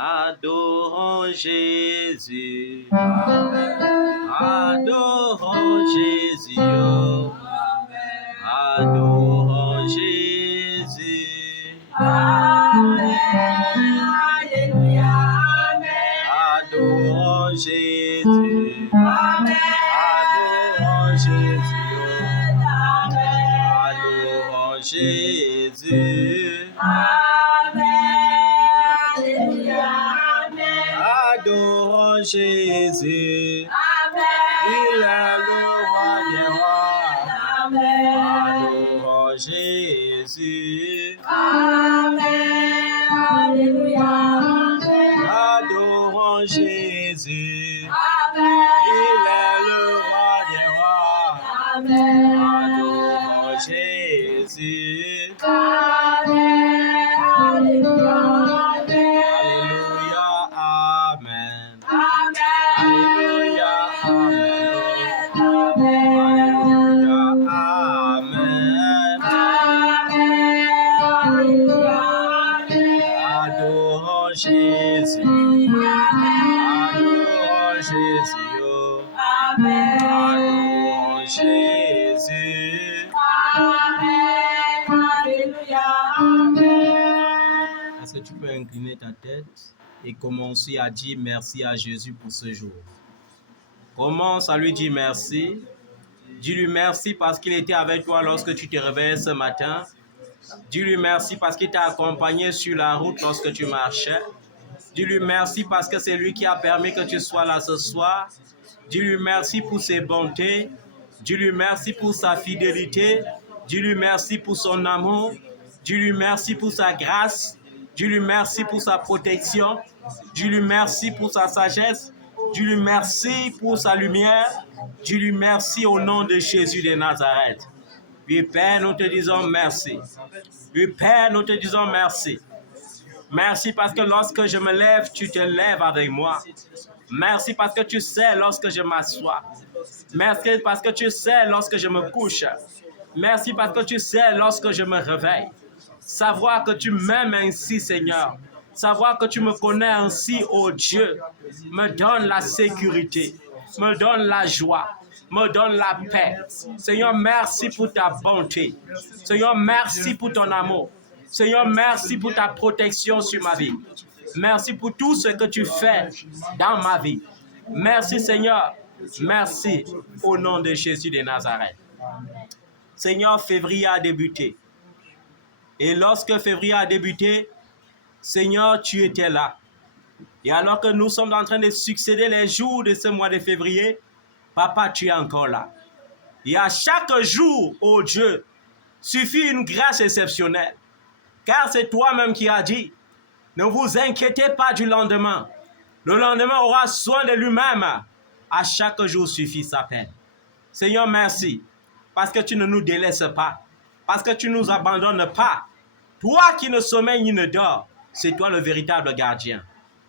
Adorons Jésus. Amen. Adorons Jésus. Amen. Adorons Jésus. Amen. Alléluia. Amen. Adorons Jésus. Amen. Adorons Jésus. Amen. Adorons Jésus. Adorons Jésus. Amen. Il est le roi des rois. Amen. Adorons Jésus. Amen. Alléluia. Adorons Jésus. Amen. Il est le roi des rois. Amen. Adorons Jésus. Amen. Alléluia. Jésus. Adorons Jésus. Amen. Adorons Jésus. Amen. Alléluia. Est-ce que tu peux incliner ta tête et commencer à dire merci à Jésus pour ce jour? Commence à lui dire merci. Dis-lui merci parce qu'il était avec toi lorsque tu te réveillais ce matin. Dis-lui merci parce qu'il t'a accompagné sur la route lorsque tu marchais. Dis-lui merci parce que c'est lui qui a permis que tu sois là ce soir. Dis-lui merci pour ses bontés. Dis-lui merci pour sa fidélité. Dis-lui merci pour son amour. Dis-lui merci pour sa grâce. Dis-lui merci pour sa protection. Dis-lui merci pour sa sagesse. Dis-lui merci pour sa lumière. Dis-lui merci au nom de Jésus de Nazareth. Oui, Père, nous te disons merci. Oui, Père, nous te disons merci. Merci parce que lorsque je me lève, tu te lèves avec moi. Merci parce que tu sais lorsque je m'assois. Merci parce que tu sais lorsque je me couche. Merci parce que tu sais lorsque je me réveille. Savoir que tu m'aimes ainsi, Seigneur. Savoir que tu me connais ainsi, oh Dieu, me donne la sécurité, me donne la joie, me donne la paix. Seigneur, merci pour ta bonté. Seigneur, merci pour ton amour. Seigneur, merci pour ta protection sur ma vie. Merci pour tout ce que tu fais dans ma vie. Merci, Seigneur. Merci au nom de Jésus de Nazareth. Seigneur, février a débuté. Et lorsque février a débuté, Seigneur, tu étais là. Et alors que nous sommes en train de succéder les jours de ce mois de février, Papa, tu es encore là. Et à chaque jour, oh Dieu, suffit une grâce exceptionnelle. Car c'est toi-même qui as dit, ne vous inquiétez pas du lendemain. Le lendemain aura soin de lui-même. À chaque jour suffit sa peine. Seigneur, merci. Parce que tu ne nous délaisses pas. Parce que tu ne nous abandonnes pas. Toi qui ne sommeilles ni ne dors, c'est toi le véritable gardien.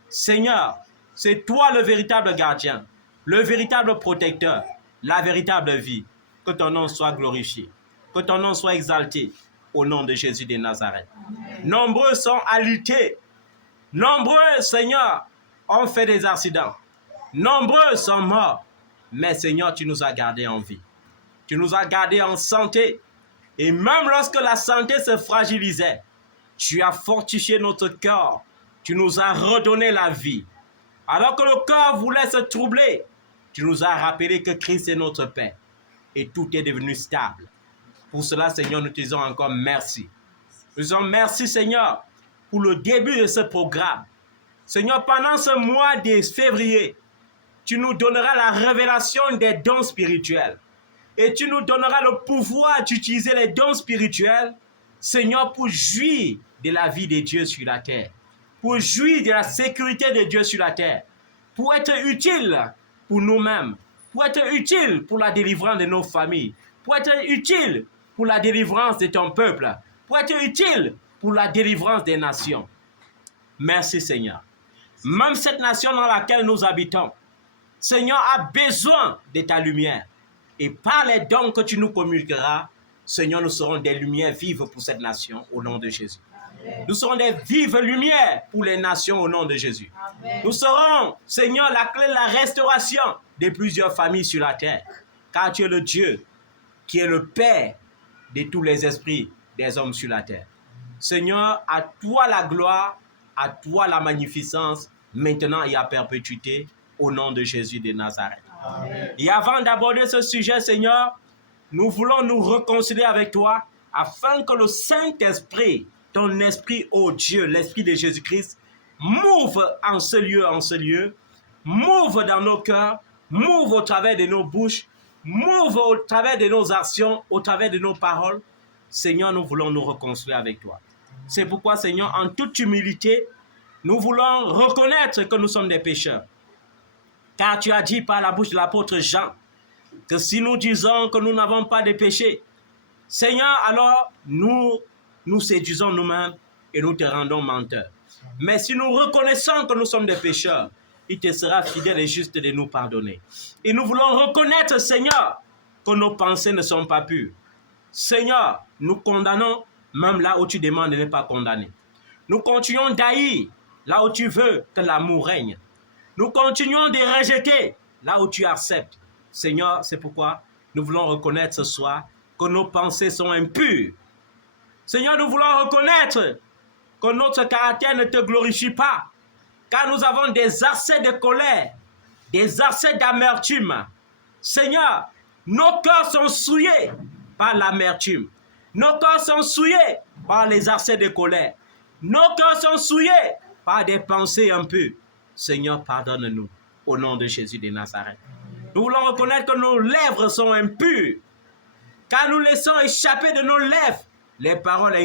Seigneur, c'est toi le véritable gardien, le véritable protecteur, la véritable vie. Que ton nom soit glorifié, que ton nom soit exalté au nom de Jésus de Nazareth. Nombreux sont alités, nombreux, Seigneur, ont fait des accidents, nombreux sont morts, mais Seigneur, tu nous as gardés en vie. Tu nous as gardés en santé. Et même lorsque la santé se fragilisait, tu as fortifié notre corps. Tu nous as redonné la vie. Alors que le corps voulait se troubler, tu nous as rappelé que Christ est notre paix. Et tout est devenu stable. Pour cela, Seigneur, nous te disons encore merci. Nous disons merci, Seigneur, pour le début de ce programme. Seigneur, pendant ce mois de février, tu nous donneras la révélation des dons spirituels. Et tu nous donneras le pouvoir d'utiliser les dons spirituels, Seigneur, pour jouir de la vie de Dieu sur la terre. Pour jouir de la sécurité de Dieu sur la terre. Pour être utile pour nous-mêmes. Pour être utile pour la délivrance de nos familles. Pour être utile pour la délivrance de ton peuple. Pour être utile pour la délivrance des nations. Merci, Seigneur. Même cette nation dans laquelle nous habitons, Seigneur, a besoin de ta lumière. Et par les dons que tu nous communiqueras, Seigneur, nous serons des lumières vives pour cette nation, au nom de Jésus. Nous serons des vives lumières pour les nations au nom de Jésus. Nous serons, Seigneur, la clé de la restauration de plusieurs familles sur la terre. Car tu es le Dieu qui est le Père de tous les esprits des hommes sur la terre. Seigneur, à toi la gloire, à toi la magnificence, maintenant et à perpétuité, au nom de Jésus de Nazareth. Amen. Et avant d'aborder ce sujet, Seigneur, nous voulons nous réconcilier avec toi afin que le Saint-Esprit, ton esprit, ô Dieu, l'esprit de Jésus-Christ, mouve en ce lieu, mouve dans nos cœurs, mouve au travers de nos bouches, mouve au travers de nos actions, au travers de nos paroles. Seigneur, nous voulons nous réconcilier avec toi. C'est pourquoi, Seigneur, en toute humilité, nous voulons reconnaître que nous sommes des pécheurs. Car tu as dit par la bouche de l'apôtre Jean que si nous disons que nous n'avons pas de péché, Seigneur, alors nous nous séduisons nous-mêmes et nous te rendons menteurs. Mais si nous reconnaissons que nous sommes des pécheurs, il te sera fidèle et juste de nous pardonner. Et nous voulons reconnaître, Seigneur, que nos pensées ne sont pas pures. Seigneur, nous condamnons même là où tu demandes de ne pas condamner. Nous continuons d'haïr là où tu veux que l'amour règne. Nous continuons de rejeter là où tu acceptes. Seigneur, c'est pourquoi nous voulons reconnaître ce soir que nos pensées sont impures. Seigneur, nous voulons reconnaître que notre caractère ne te glorifie pas, car nous avons des accès de colère, des accès d'amertume. Seigneur, nos cœurs sont souillés par l'amertume. Nos cœurs sont souillés par les accès de colère. Nos cœurs sont souillés par des pensées impures. Seigneur, pardonne-nous au nom de Jésus de Nazareth. Nous voulons reconnaître que nos lèvres sont impures, car nous laissons échapper de nos lèvres les paroles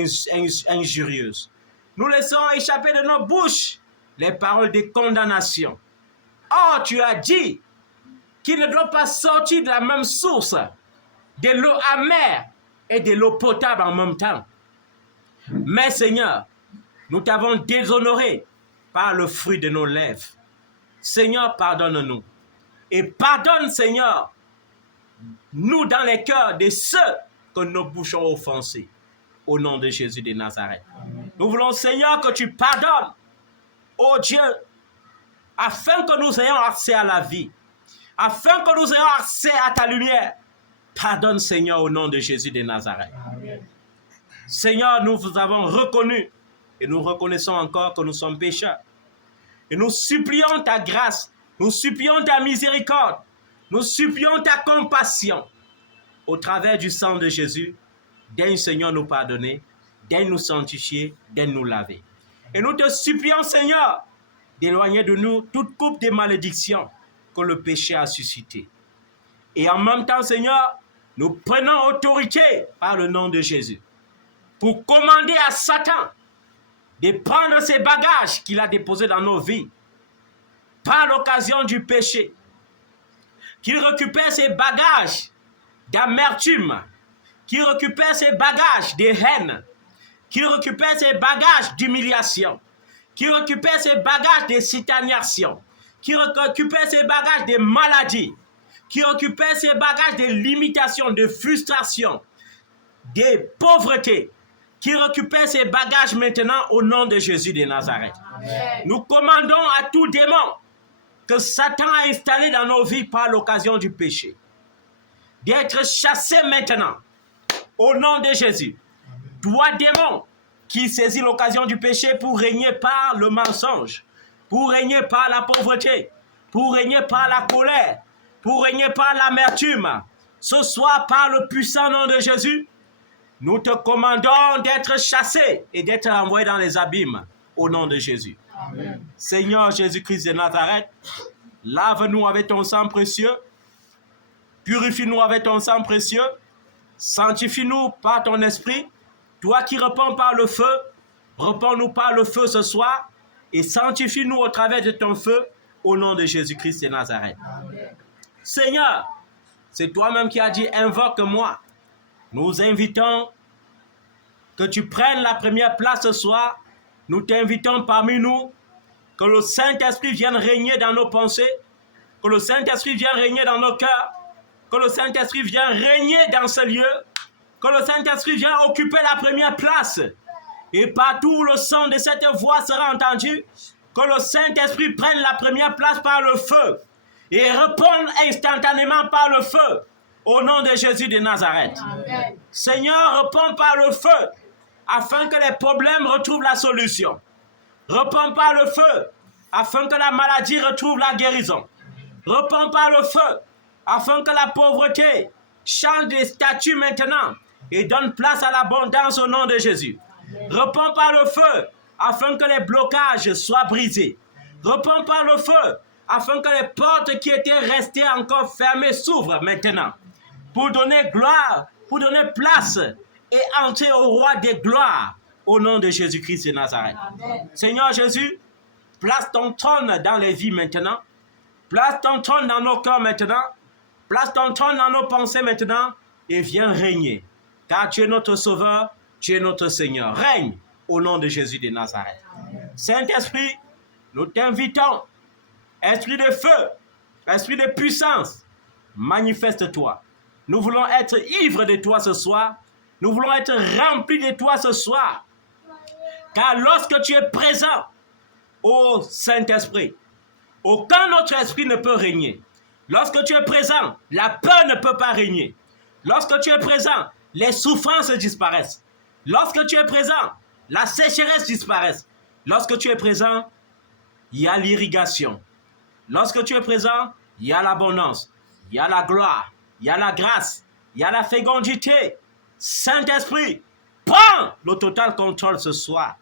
injurieuses. Nous laissons échapper de nos bouches les paroles de condamnation. Or, tu as dit qu'il ne doit pas sortir de la même source de l'eau amère et de l'eau potable en même temps. Mais Seigneur, nous t'avons déshonoré par le fruit de nos lèvres. Seigneur, pardonne-nous. Et pardonne, Seigneur, nous dans les cœurs de ceux que nos bouches ont offensés. Au nom de Jésus de Nazareth. Amen. Nous voulons, Seigneur, que tu pardonnes, ô Dieu, afin que nous ayons accès à la vie, afin que nous ayons accès à ta lumière. Pardonne, Seigneur, au nom de Jésus de Nazareth. Amen. Seigneur, nous vous avons reconnu et nous reconnaissons encore que nous sommes pécheurs. Et nous supplions ta grâce, nous supplions ta miséricorde, nous supplions ta compassion au travers du sang de Jésus. Daigne, Seigneur, nous pardonner, daigne nous sanctifier, daigne nous laver. Et nous te supplions, Seigneur, d'éloigner de nous toute coupe de malédiction que le péché a suscité. Et en même temps, Seigneur, nous prenons autorité par le nom de Jésus pour commander à Satan de prendre ses bagages qu'il a déposés dans nos vies par l'occasion du péché, qu'il récupère ses bagages d'amertume, qu'il récupère ses bagages de haine, qu'il récupère ses bagages d'humiliation, qu'il récupère ses bagages de stagnation, qu'il récupère ses bagages de maladie, qu'il récupère ses bagages de limitation, de frustration, de pauvreté, qu'il récupère ses bagages maintenant au nom de Jésus de Nazareth. Amen. Nous commandons à tout démon que Satan a installé dans nos vies par l'occasion du péché d'être chassé maintenant. Au nom de Jésus, toi démon qui saisit l'occasion du péché pour régner par le mensonge, pour régner par la pauvreté, pour régner par la colère, pour régner par l'amertume, ce soir par le puissant nom de Jésus, nous te commandons d'être chassé et d'être envoyé dans les abîmes au nom de Jésus. Amen. Seigneur Jésus-Christ de Nazareth, lave-nous avec ton sang précieux, purifie-nous avec ton sang précieux, sanctifie-nous par ton esprit. Toi qui réponds par le feu, réponds-nous par le feu ce soir et sanctifie-nous au travers de ton feu au nom de Jésus-Christ de Nazareth. Amen. Seigneur, c'est toi-même qui as dit invoque-moi. Nous invitons que tu prennes la première place ce soir. Nous t'invitons parmi nous, que le Saint-Esprit vienne régner dans nos pensées, que le Saint-Esprit vienne régner dans nos cœurs, que le Saint-Esprit vienne régner dans ce lieu, que le Saint-Esprit vienne occuper la première place Et partout où le son de cette voix sera entendu, que le Saint-Esprit prenne la première place par le feu et réponde instantanément par le feu au nom de Jésus de Nazareth. Amen. Seigneur, réponds par le feu afin que les problèmes retrouvent la solution. Réponds par le feu afin que la maladie retrouve la guérison. Réponds par le feu afin que la pauvreté change de statut maintenant et donne place à l'abondance au nom de Jésus. Réponds par le feu afin que les blocages soient brisés. Réponds par le feu afin que les portes qui étaient restées encore fermées s'ouvrent maintenant. Pour donner gloire, pour donner place et entrer au roi des gloires au nom de Jésus-Christ de Nazareth. Amen. Seigneur Jésus, place ton trône dans les vies maintenant. Place ton trône dans nos cœurs maintenant. Place ton trône dans nos pensées maintenant et viens régner. Car tu es notre Sauveur, tu es notre Seigneur. Règne au nom de Jésus de Nazareth. Saint-Esprit, nous t'invitons. Esprit de feu, esprit de puissance, manifeste-toi. Nous voulons être ivres de toi ce soir. Nous voulons être remplis de toi ce soir. Car lorsque tu es présent, ô Saint-Esprit, aucun autre esprit ne peut régner. Lorsque tu es présent, la peur ne peut pas régner. Lorsque tu es présent, les souffrances disparaissent. Lorsque tu es présent, la sécheresse disparaît. Lorsque tu es présent, il y a l'irrigation. Lorsque tu es présent, il y a l'abondance, il y a la gloire, il y a la grâce, il y a la fécondité. Saint-Esprit, prends le total contrôle ce soir.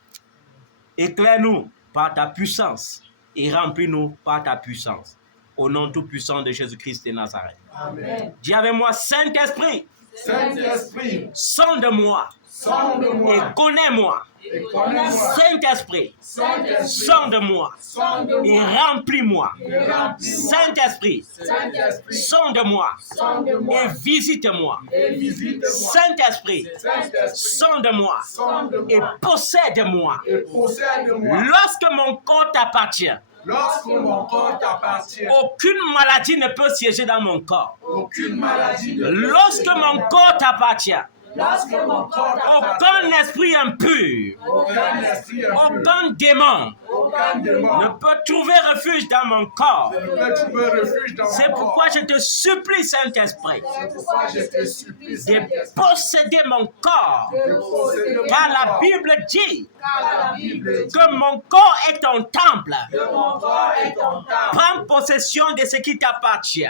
Éclaire-nous par ta puissance et remplis-nous par ta puissance. Au nom tout-puissant de Jésus-Christ de Nazareth. Amen. Dis avec moi, Saint-Esprit, Saint-Esprit, sonde-moi sonde-moi et connais-moi. Saint-Esprit, sonde-moi et remplis-moi. Saint-Esprit, sonde-moi et visite-moi. Saint-Esprit, sonde-moi et possède-moi. Lorsque mon corps t'appartient, lorsque mon corps t'appartient, aucune maladie ne peut siéger dans mon corps. Aucune maladie ne peut Lorsque mon corps t'appartient, lorsque mon corps t'appartient, aucun esprit impur, aucun démon ne peut trouver refuge dans mon corps. C'est pourquoi je te supplie, Saint-Esprit, de posséder mon corps. Car la Bible dit que mon corps est ton temple. Prends possession de ce qui t'appartient.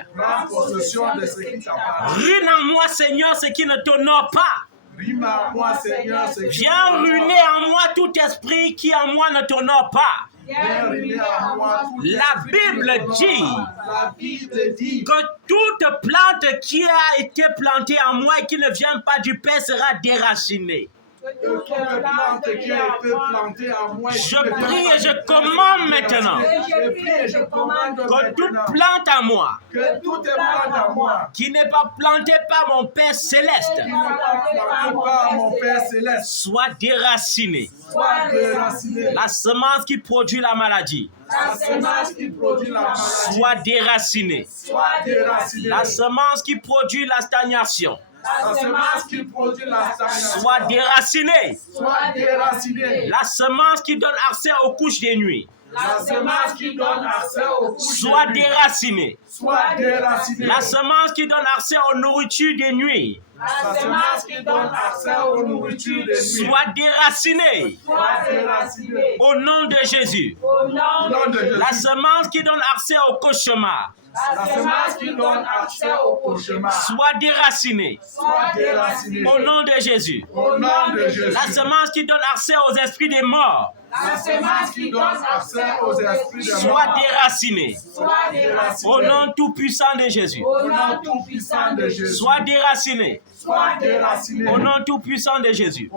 Ruine en moi, Seigneur, ce qui ne t'honore pas. Viens ruiner en moi tout esprit qui en moi ne t'honore pas. La Bible dit que toute plante qui a été plantée en moi et qui ne vient pas du Père sera déracinée. Je prie et je commande maintenant que toute plante en moi qui n'est pas plantée par mon Père Céleste soit déracinée. La semence qui produit la maladie soit déracinée. La semence qui produit la stagnation soit déracinée. La semence qui donne accès aux couches des nuits soit déracinée. La semence qui donne accès aux nourritures des nuits soit déracinée. Au nom de Jésus. La semence qui donne accès au cauchemar soit déracinée. Au nom de Jésus. La semence qui donne accès aux esprits des morts soit déracinée. Au nom tout-puissant de Jésus. Soit déracinée. Au nom tout-puissant de Jésus.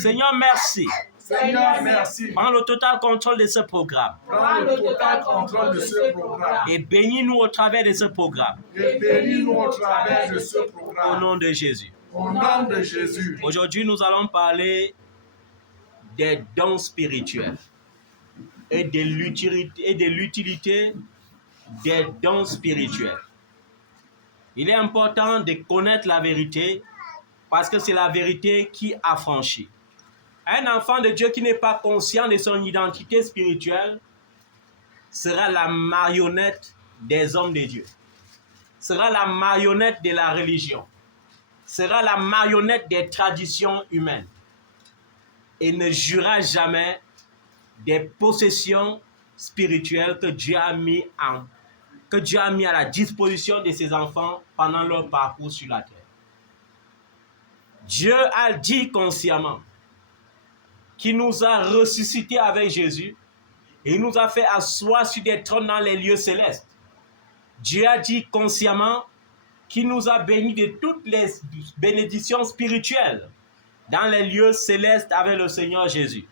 Seigneur, merci. Seigneur, merci. Prends le total contrôle de ce programme. Prends le total contrôle de ce programme. Et bénis-nous au travers de ce programme. Et bénis-nous au travers de ce programme. Au nom de Jésus. Au nom de Jésus. Aujourd'hui, nous allons parler des dons spirituels et de l'utilité des dons spirituels. Il est important de connaître la vérité parce que c'est la vérité qui affranchit. Un enfant de Dieu qui n'est pas conscient de son identité spirituelle sera la marionnette des hommes de Dieu, sera la marionnette de la religion, sera la marionnette des traditions humaines et ne jouera jamais des possessions spirituelles que Dieu a mis à la disposition de ses enfants pendant leur parcours sur la terre. Dieu a dit consciemment qu'il nous a ressuscités avec Jésus et il nous a fait asseoir sur des trônes dans les lieux célestes. Dieu a dit consciemment qu'il nous a bénis de toutes les bénédictions spirituelles dans les lieux célestes avec le Seigneur Jésus.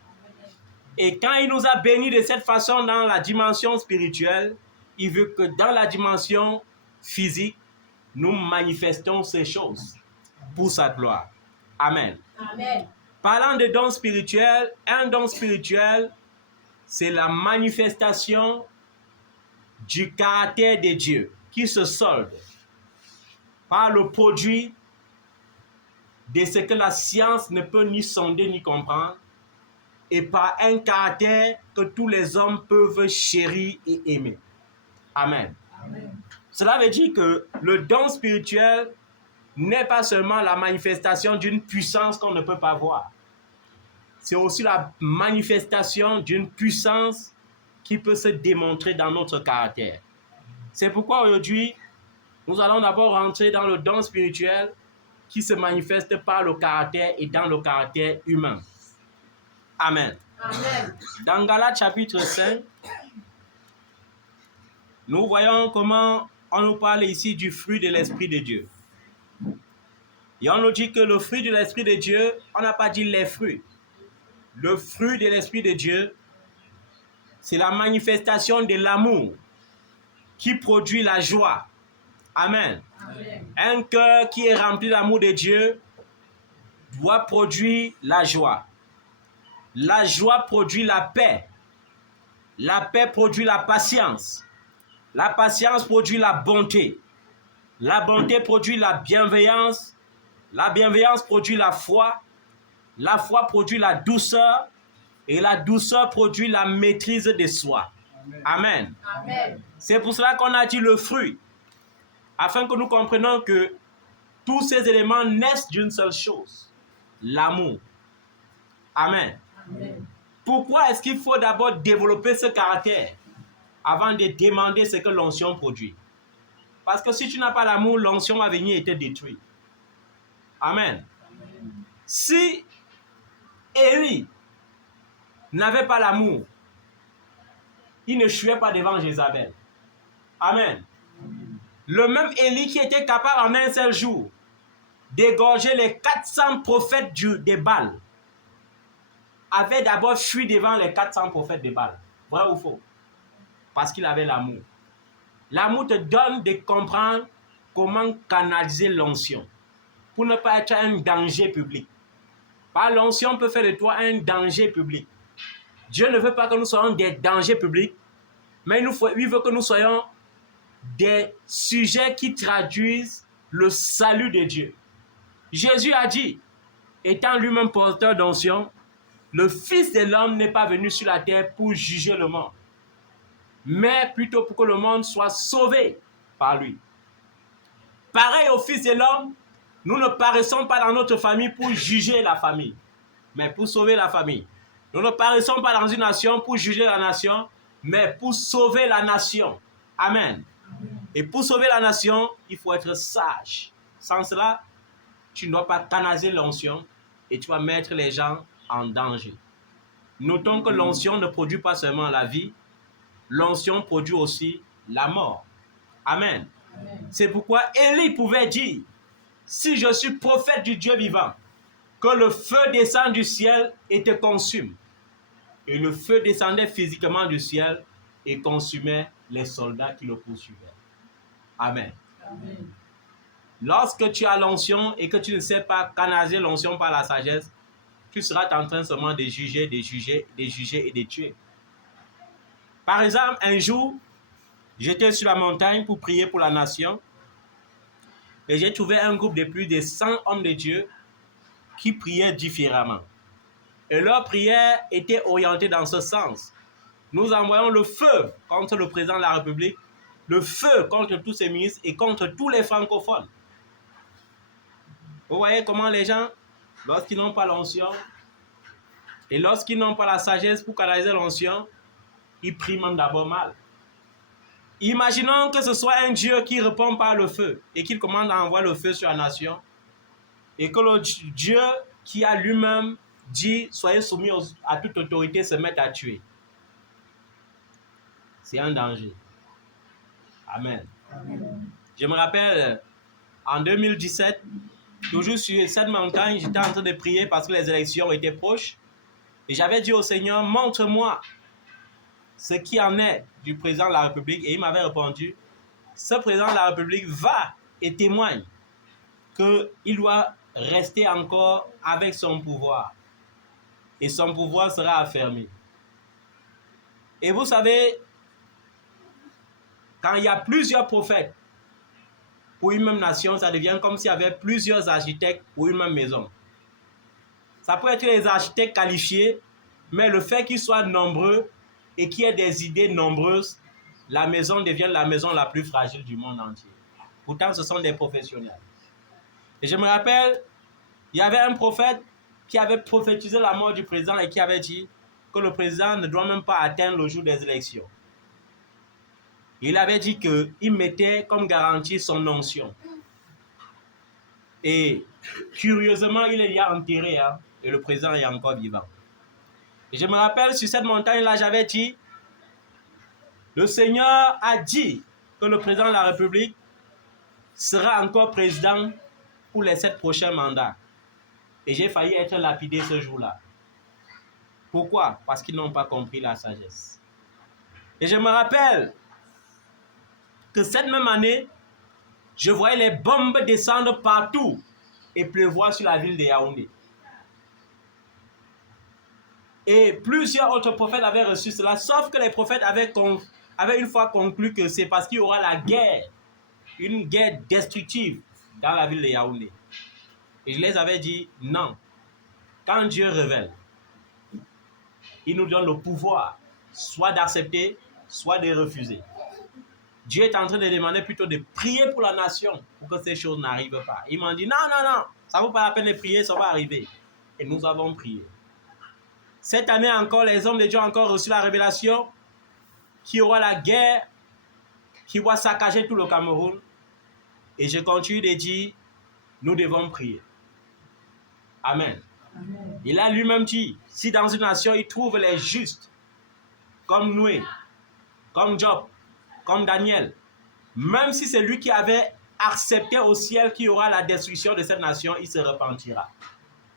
Et quand il nous a bénis de cette façon dans la dimension spirituelle, il veut que dans la dimension physique, nous manifestons ces choses pour sa gloire. Amen. Amen. Parlant de dons spirituels, un don spirituel, c'est la manifestation du caractère de Dieu qui se solde par le produit de ce que la science ne peut ni sonder ni comprendre et par un caractère que tous les hommes peuvent chérir et aimer. Amen. Amen. Cela veut dire que le don spirituel n'est pas seulement la manifestation d'une puissance qu'on ne peut pas voir. C'est aussi la manifestation d'une puissance qui peut se démontrer dans notre caractère. C'est pourquoi aujourd'hui, nous allons d'abord rentrer dans le don spirituel qui se manifeste par le caractère et dans le caractère humain. Amen. Amen. Dans Galates chapitre 5, nous voyons comment on nous parle ici du fruit de l'Esprit de Dieu. Et on nous dit que le fruit de l'Esprit de Dieu, on n'a pas dit les fruits. Le fruit de l'Esprit de Dieu, c'est la manifestation de l'amour qui produit la joie. Amen. Amen. Un cœur qui est rempli d'amour de Dieu doit produire la joie. La joie produit la paix. La paix produit la patience. La patience produit la bonté. La bonté produit la bienveillance. La bienveillance produit la foi. La foi produit la douceur. Et la douceur produit la maîtrise de soi. Amen. Amen. C'est pour cela qu'on a dit le fruit. Afin que nous comprenions que tous ces éléments naissent d'une seule chose. L'amour. Amen. Amen. Pourquoi est-ce qu'il faut d'abord développer ce caractère avant de demander ce que l'onction produit? Parce que si tu n'as pas l'amour, l'onction va venir et te détruire. Amen. Si Élie n'avait pas l'amour, il ne chuait pas devant Jézabel. Amen. Le même Élie qui était capable en un seul jour d'égorger les 400 prophètes des Baals avait d'abord fui devant les 400 prophètes des Baals. Vrai ou faux? Parce qu'il avait l'amour. L'amour te donne de comprendre comment canaliser l'onction pour ne pas être un danger public. Par l'onction peut faire de toi un danger public. Dieu ne veut pas que nous soyons des dangers publics, mais il veut que nous soyons des sujets qui traduisent le salut de Dieu. Jésus a dit, étant lui-même porteur d'onction, le Fils de l'homme n'est pas venu sur la terre pour juger le monde, mais plutôt pour que le monde soit sauvé par lui. Pareil au Fils de l'homme, nous ne paraissons pas dans notre famille pour juger la famille, mais pour sauver la famille. Nous ne paraissons pas dans une nation pour juger la nation, mais pour sauver la nation. Amen. Et pour sauver la nation, il faut être sage. Sans cela, tu ne dois pas canaliser l'onction et tu vas mettre les gens en danger. Notons que l'onction ne produit pas seulement la vie, l'onction produit aussi la mort. Amen. Amen. C'est pourquoi Élie pouvait dire, si je suis prophète du Dieu vivant, que le feu descend du ciel et te consume. Et le feu descendait physiquement du ciel et consumait les soldats qui le poursuivaient. Amen. Amen. Lorsque tu as l'onction et que tu ne sais pas canaliser l'onction par la sagesse, tu seras en train seulement de juger et de tuer. Par exemple, un jour, j'étais sur la montagne pour prier pour la nation et j'ai trouvé un groupe de plus de 100 hommes de Dieu qui priaient différemment. Et leur prière était orientée dans ce sens. Nous envoyons le feu contre le président de la République, le feu contre tous ses ministres et contre tous les francophones. Vous voyez comment les gens, lorsqu'ils n'ont pas l'onction et lorsqu'ils n'ont pas la sagesse pour canaliser l'onction, ils prient même d'abord mal. Imaginons que ce soit un Dieu qui répond par le feu et qu'il commande à envoyer le feu sur la nation et que le Dieu qui a lui-même dit « Soyez soumis à toute autorité » se mette à tuer. C'est un danger. Amen. Je me rappelle, en 2017, toujours sur cette montagne, j'étais en train de prier parce que les élections étaient proches. Et j'avais dit au Seigneur, montre-moi ce qui en est du président de la République. Et il m'avait répondu, ce président de la République va et témoigne qu'il doit rester encore avec son pouvoir. Et son pouvoir sera affermi. Et vous savez, quand il y a plusieurs prophètes pour une même nation, ça devient comme s'il y avait plusieurs architectes pour une même maison. Ça peut être les architectes qualifiés, mais le fait qu'ils soient nombreux et qu'il y ait des idées nombreuses, la maison devient la maison la plus fragile du monde entier. Pourtant, ce sont des professionnels. Et je me rappelle, il y avait un prophète qui avait prophétisé la mort du président et qui avait dit que le président ne doit même pas atteindre le jour des élections. Il avait dit qu'il mettait comme garantie son onction. Et curieusement, il est enterré, hein, et le président est encore vivant. Et je me rappelle, sur cette montagne-là, j'avais dit, le Seigneur a dit que le président de la République sera encore président pour les 7 prochains mandats. Et j'ai failli être lapidé ce jour-là. Pourquoi? Parce qu'ils n'ont pas compris la sagesse. Et je me rappelle que cette même année, je voyais les bombes descendre partout et pleuvoir sur la ville de Yaoundé. Et plusieurs autres prophètes avaient reçu cela, sauf que les prophètes avaient une fois conclu que c'est parce qu'il y aura la guerre, une guerre destructive dans la ville de Yaoundé. Et je les avais dit, non, quand Dieu révèle, il nous donne le pouvoir, soit d'accepter, soit de refuser. Dieu est en train de demander plutôt de prier pour la nation pour que ces choses n'arrivent pas. Ils m'ont dit, non, ça ne vaut pas la peine de prier, ça va arriver. Et nous avons prié. Cette année encore, les hommes de Dieu ont encore reçu la révélation qu'il y aura la guerre qui va saccager tout le Cameroun. Et je continue de dire, nous devons prier. Amen. Amen. Il a lui-même dit, si dans une nation, il trouve les justes, comme Noé, comme Job, comme Daniel, même si c'est lui qui avait accepté au ciel qu'il y aura la destruction de cette nation, il se repentira.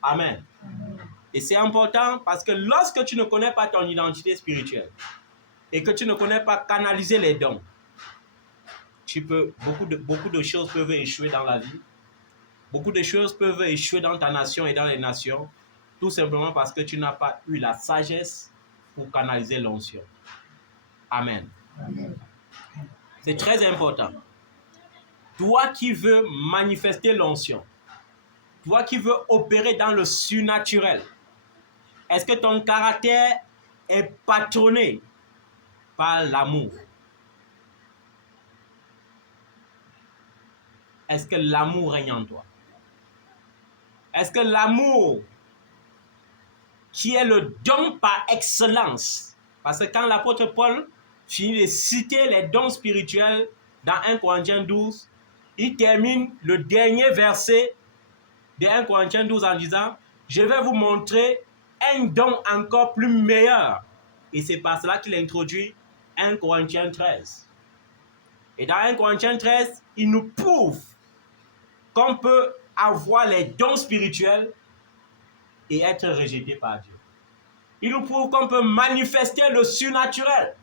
Amen. Amen. Et c'est important parce que lorsque tu ne connais pas ton identité spirituelle et que tu ne connais pas canaliser les dons, beaucoup de choses peuvent échouer dans la vie. Beaucoup de choses peuvent échouer dans ta nation et dans les nations, tout simplement parce que tu n'as pas eu la sagesse pour canaliser l'onction. Amen. Amen. C'est très important. Toi qui veux manifester l'onction, toi qui veux opérer dans le surnaturel, est-ce que ton caractère est patronné par l'amour? Est-ce que l'amour règne en toi? Est-ce que l'amour, qui est le don par excellence, parce que quand l'apôtre Paul finit de citer les dons spirituels dans 1 Corinthiens 12, il termine le dernier verset de 1 Corinthiens 12 en disant « Je vais vous montrer un don encore plus meilleur. » Et c'est par cela qu'il introduit 1 Corinthiens 13. Et dans 1 Corinthiens 13, il nous prouve qu'on peut avoir les dons spirituels et être rejeté par Dieu. Il nous prouve qu'on peut manifester le surnaturel,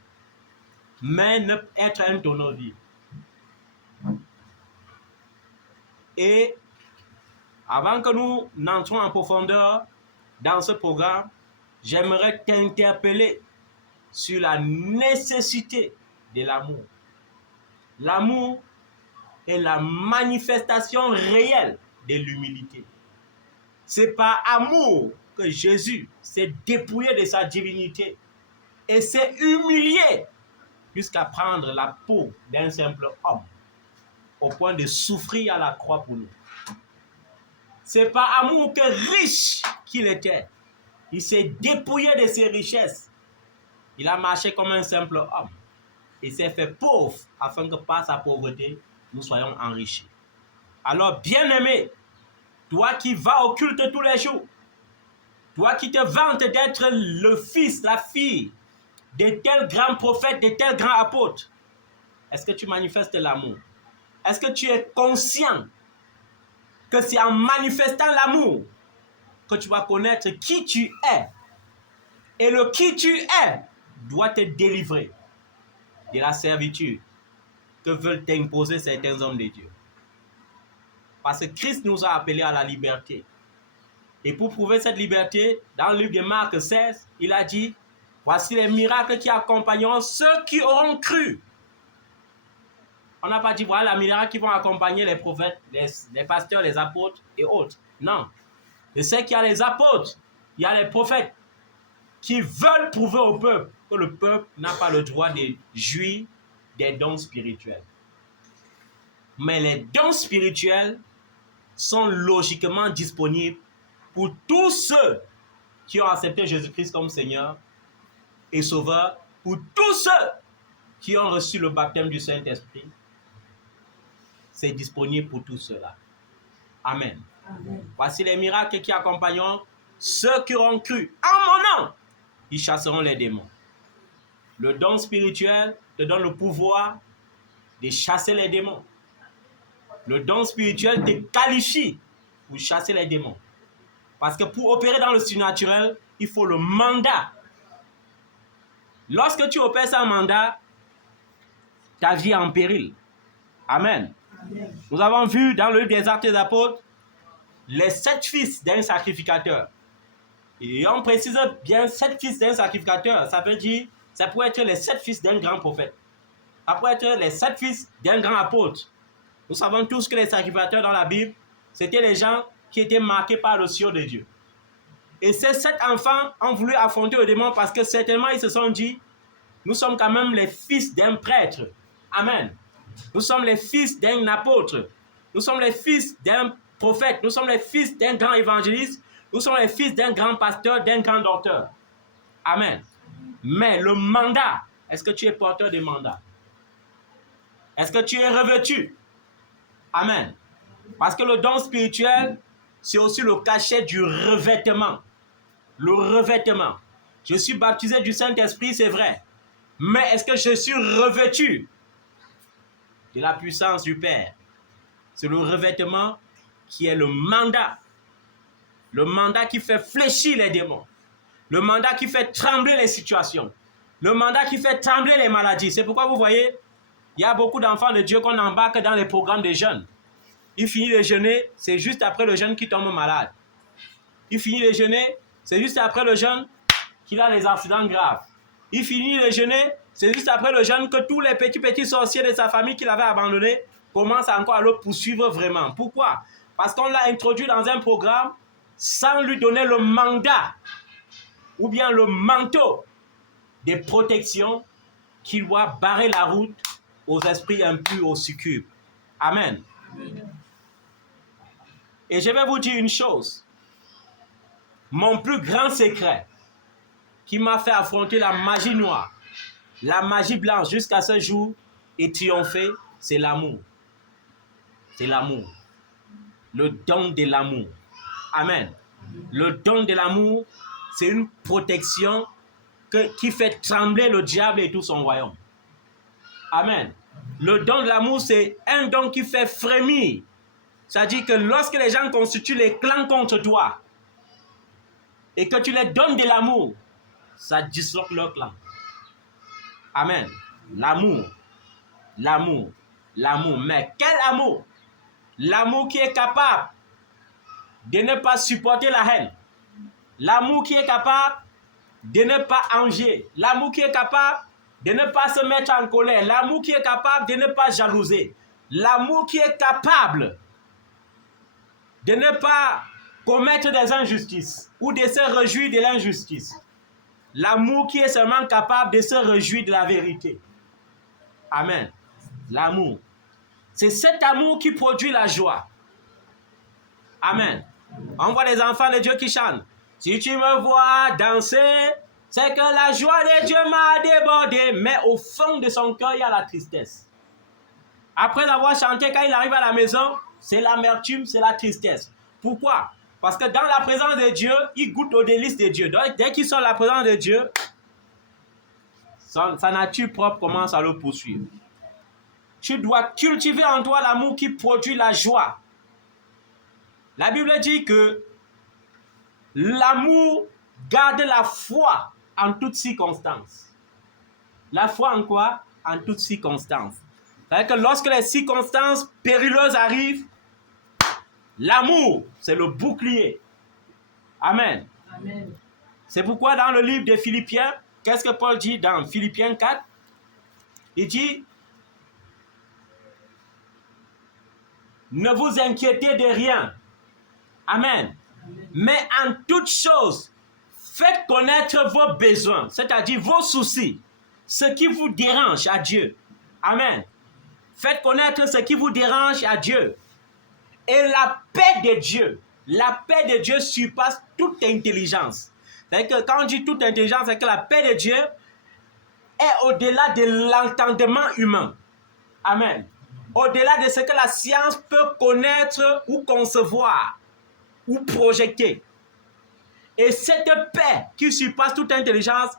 mais ne être un tonneau vide. Et avant que nous n'entrons en profondeur dans ce programme, j'aimerais t'interpeller sur la nécessité de l'amour. L'amour est la manifestation réelle de l'humilité. C'est par amour que Jésus s'est dépouillé de sa divinité et s'est humilié jusqu'à prendre la peau d'un simple homme au point de souffrir à la croix pour nous. C'est par amour que riche qu'il était, il s'est dépouillé de ses richesses. Il a marché comme un simple homme. Il s'est fait pauvre afin que par sa pauvreté, nous soyons enrichis. Alors, bien-aimé, toi qui vas au culte tous les jours, toi qui te vantes d'être le fils, la fille de tel grand prophète, de tel grand apôtre, est-ce que tu manifestes l'amour? Est-ce que tu es conscient que c'est en manifestant l'amour que tu vas connaître qui tu es? Et le qui tu es doit te délivrer de la servitude que veulent t'imposer certains hommes de Dieu. Parce que Christ nous a appelés à la liberté. Et pour prouver cette liberté, dans le livre de Marc 16, il a dit, voici les miracles qui accompagneront ceux qui auront cru. On n'a pas dit, voilà les miracles qui vont accompagner les prophètes, les pasteurs, les apôtres et autres. Non. Je sais qu'il y a les apôtres, il y a les prophètes qui veulent prouver au peuple que le peuple n'a pas le droit de jouir des dons spirituels. Mais les dons spirituels sont logiquement disponibles pour tous ceux qui ont accepté Jésus-Christ comme Seigneur et Sauveur, pour tous ceux qui ont reçu le baptême du Saint-Esprit. C'est disponible pour tous ceux-là. Amen. Amen. Voici les miracles qui accompagneront ceux qui auront cru. En mon nom, ils chasseront les démons. Le don spirituel te donne le pouvoir de chasser les démons. Le don spirituel te qualifie pour chasser les démons. Parce que pour opérer dans le surnaturel, il faut le mandat. Lorsque tu opères sans mandat, ta vie est en péril. Amen. Amen. Nous avons vu dans le livre des Actes des Apôtres les 7 fils d'un sacrificateur. Et on précise bien 7 fils d'un sacrificateur. Ça veut dire, ça pourrait être les 7 fils d'un grand prophète. Ça pourrait être les 7 fils d'un grand apôtre. Nous savons tous que les sacrificateurs dans la Bible, c'était les gens qui étaient marqués par le sceau de Dieu. Et ces 7 enfants ont voulu affronter le démon parce que certainement ils se sont dit, nous sommes quand même les fils d'un prêtre. Amen. Nous sommes les fils d'un apôtre. Nous sommes les fils d'un prophète. Nous sommes les fils d'un grand évangéliste. Nous sommes les fils d'un grand pasteur, d'un grand docteur. Amen. Mais le mandat, est-ce que tu es porteur de mandat? Est-ce que tu es revêtu? Amen. Parce que le don spirituel, c'est aussi le cachet du revêtement. Le revêtement. Je suis baptisé du Saint-Esprit, c'est vrai. Mais est-ce que je suis revêtu de la puissance du Père? C'est le revêtement qui est le mandat. Le mandat qui fait fléchir les démons. Le mandat qui fait trembler les situations. Le mandat qui fait trembler les maladies. C'est pourquoi vous voyez, il y a beaucoup d'enfants de Dieu qu'on embarque dans les programmes de jeûne. Il finit de jeûner, c'est juste après le jeûne qu'il tombe malade. Il finit de jeûner, c'est juste après le jeûne qu'il a des accidents graves. Il finit de jeûner, c'est juste après le jeûne que tous les petits sorciers de sa famille qu'il avait abandonnés commencent encore à le poursuivre vraiment. Pourquoi? Parce qu'on l'a introduit dans un programme sans lui donner le mandat ou bien le manteau de protection qui doit barrer la route aux esprits impurs, aux succubes. Amen. Amen. Et je vais vous dire une chose. Mon plus grand secret qui m'a fait affronter la magie noire, la magie blanche jusqu'à ce jour et triompher, c'est l'amour. C'est l'amour. Le don de l'amour. Amen. Le don de l'amour, c'est une protection qui fait trembler le diable et tout son royaume. Amen. Le don de l'amour, c'est un don qui fait frémir. C'est-à-dire que lorsque les gens constituent les clans contre toi et que tu les donnes de l'amour, ça disloque leur clan. Amen. L'amour. L'amour. L'amour. Mais quel amour? L'amour qui est capable de ne pas supporter la haine. L'amour qui est capable de ne pas envier. L'amour qui est capable de ne pas se mettre en colère. L'amour qui est capable de ne pas jalouser. L'amour qui est capable de ne pas commettre des injustices ou de se réjouir de l'injustice. L'amour qui est seulement capable de se réjouir de la vérité. Amen. L'amour. C'est cet amour qui produit la joie. Amen. On voit des enfants de Dieu qui chantent. Si tu me vois danser, c'est que la joie de Dieu m'a débordé. Mais au fond de son cœur, il y a la tristesse. Après avoir chanté, quand il arrive à la maison, c'est l'amertume, c'est la tristesse. Pourquoi? Parce que dans la présence de Dieu, il goûte aux délices de Dieu. Donc, dès qu'il sort de la présence de Dieu, sa nature propre commence à le poursuivre. Tu dois cultiver en toi l'amour qui produit la joie. La Bible dit que l'amour garde la foi en toutes circonstances. La foi en quoi? En toutes circonstances. C'est-à-dire que lorsque les circonstances périlleuses arrivent, l'amour, c'est le bouclier. Amen. Amen. C'est pourquoi dans le livre de Philippiens, qu'est-ce que Paul dit dans Philippiens 4? Il dit, ne vous inquiétez de rien. Amen. Mais en toute chose, faites connaître vos besoins, c'est-à-dire vos soucis, ce qui vous dérange à Dieu. Amen. Faites connaître ce qui vous dérange à Dieu. Et la paix de Dieu surpasse toute intelligence. C'est-à-dire que quand on dit toute intelligence, c'est que la paix de Dieu est au-delà de l'entendement humain. Amen. Au-delà de ce que la science peut connaître ou concevoir ou projeter. Et cette paix qui surpasse toute intelligence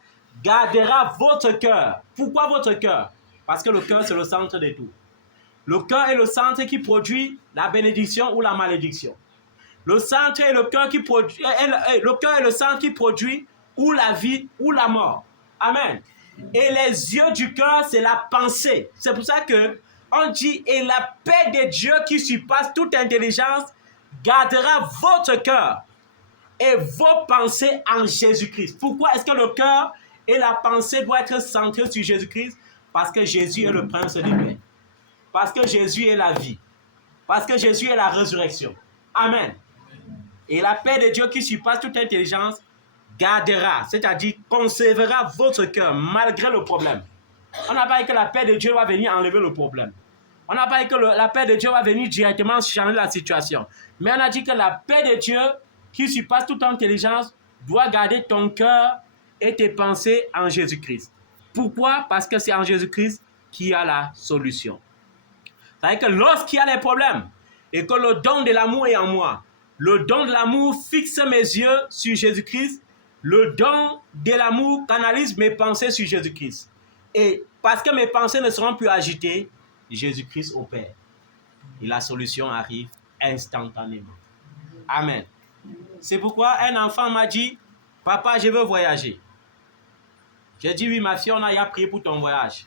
gardera votre cœur. Pourquoi votre cœur? Parce que le cœur, c'est le centre de tout. Le cœur est le centre qui produit la bénédiction ou la malédiction. Le centre est le cœur qui produit, le cœur est le centre qui produit ou la vie ou la mort. Amen. Et les yeux du cœur, c'est la pensée. C'est pour ça que on dit, et la paix de Dieu qui surpasse toute intelligence gardera votre cœur et vos pensées en Jésus-Christ. Pourquoi est-ce que le cœur et la pensée doivent être centrés sur Jésus-Christ? Parce que Jésus est le prince de paix. Parce que Jésus est la vie. Parce que Jésus est la résurrection. Amen. Et la paix de Dieu qui surpasse toute intelligence gardera, c'est-à-dire conservera votre cœur malgré le problème. On n'a pas dit que la paix de Dieu va venir enlever le problème. On n'a pas dit que la paix de Dieu va venir directement changer la situation. Mais on a dit que la paix de Dieu qui surpasse toute intelligence doit garder ton cœur et tes pensées en Jésus-Christ. Pourquoi? Parce que c'est en Jésus-Christ qu'il y a la solution. C'est-à-dire que lorsqu'il y a des problèmes et que le don de l'amour est en moi, le don de l'amour fixe mes yeux sur Jésus-Christ, le don de l'amour canalise mes pensées sur Jésus-Christ. Et parce que mes pensées ne seront plus agitées, Jésus-Christ opère. Et la solution arrive instantanément. Amen. C'est pourquoi un enfant m'a dit, papa, je veux voyager. J'ai dit, oui, ma fille, on a prié pour ton voyage.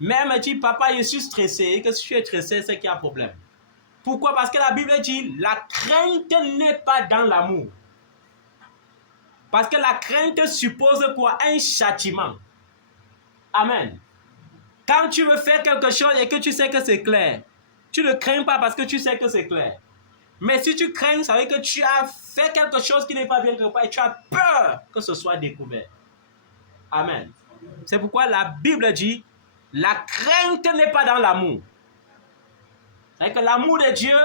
Mais elle me dit, papa, je suis stressé. Et que si tu es stressé, c'est qu'il y a un problème. Pourquoi? Parce que la Bible dit, la crainte n'est pas dans l'amour. Parce que la crainte suppose quoi? Un châtiment. Amen. Quand tu veux faire quelque chose et que tu sais que c'est clair, tu ne crains pas parce que tu sais que c'est clair. Mais si tu crains, ça veut dire que tu as fait quelque chose qui n'est pas bien quelque part et tu as peur que ce soit découvert. Amen. C'est pourquoi la Bible dit, la crainte n'est pas dans l'amour. C'est que l'amour de Dieu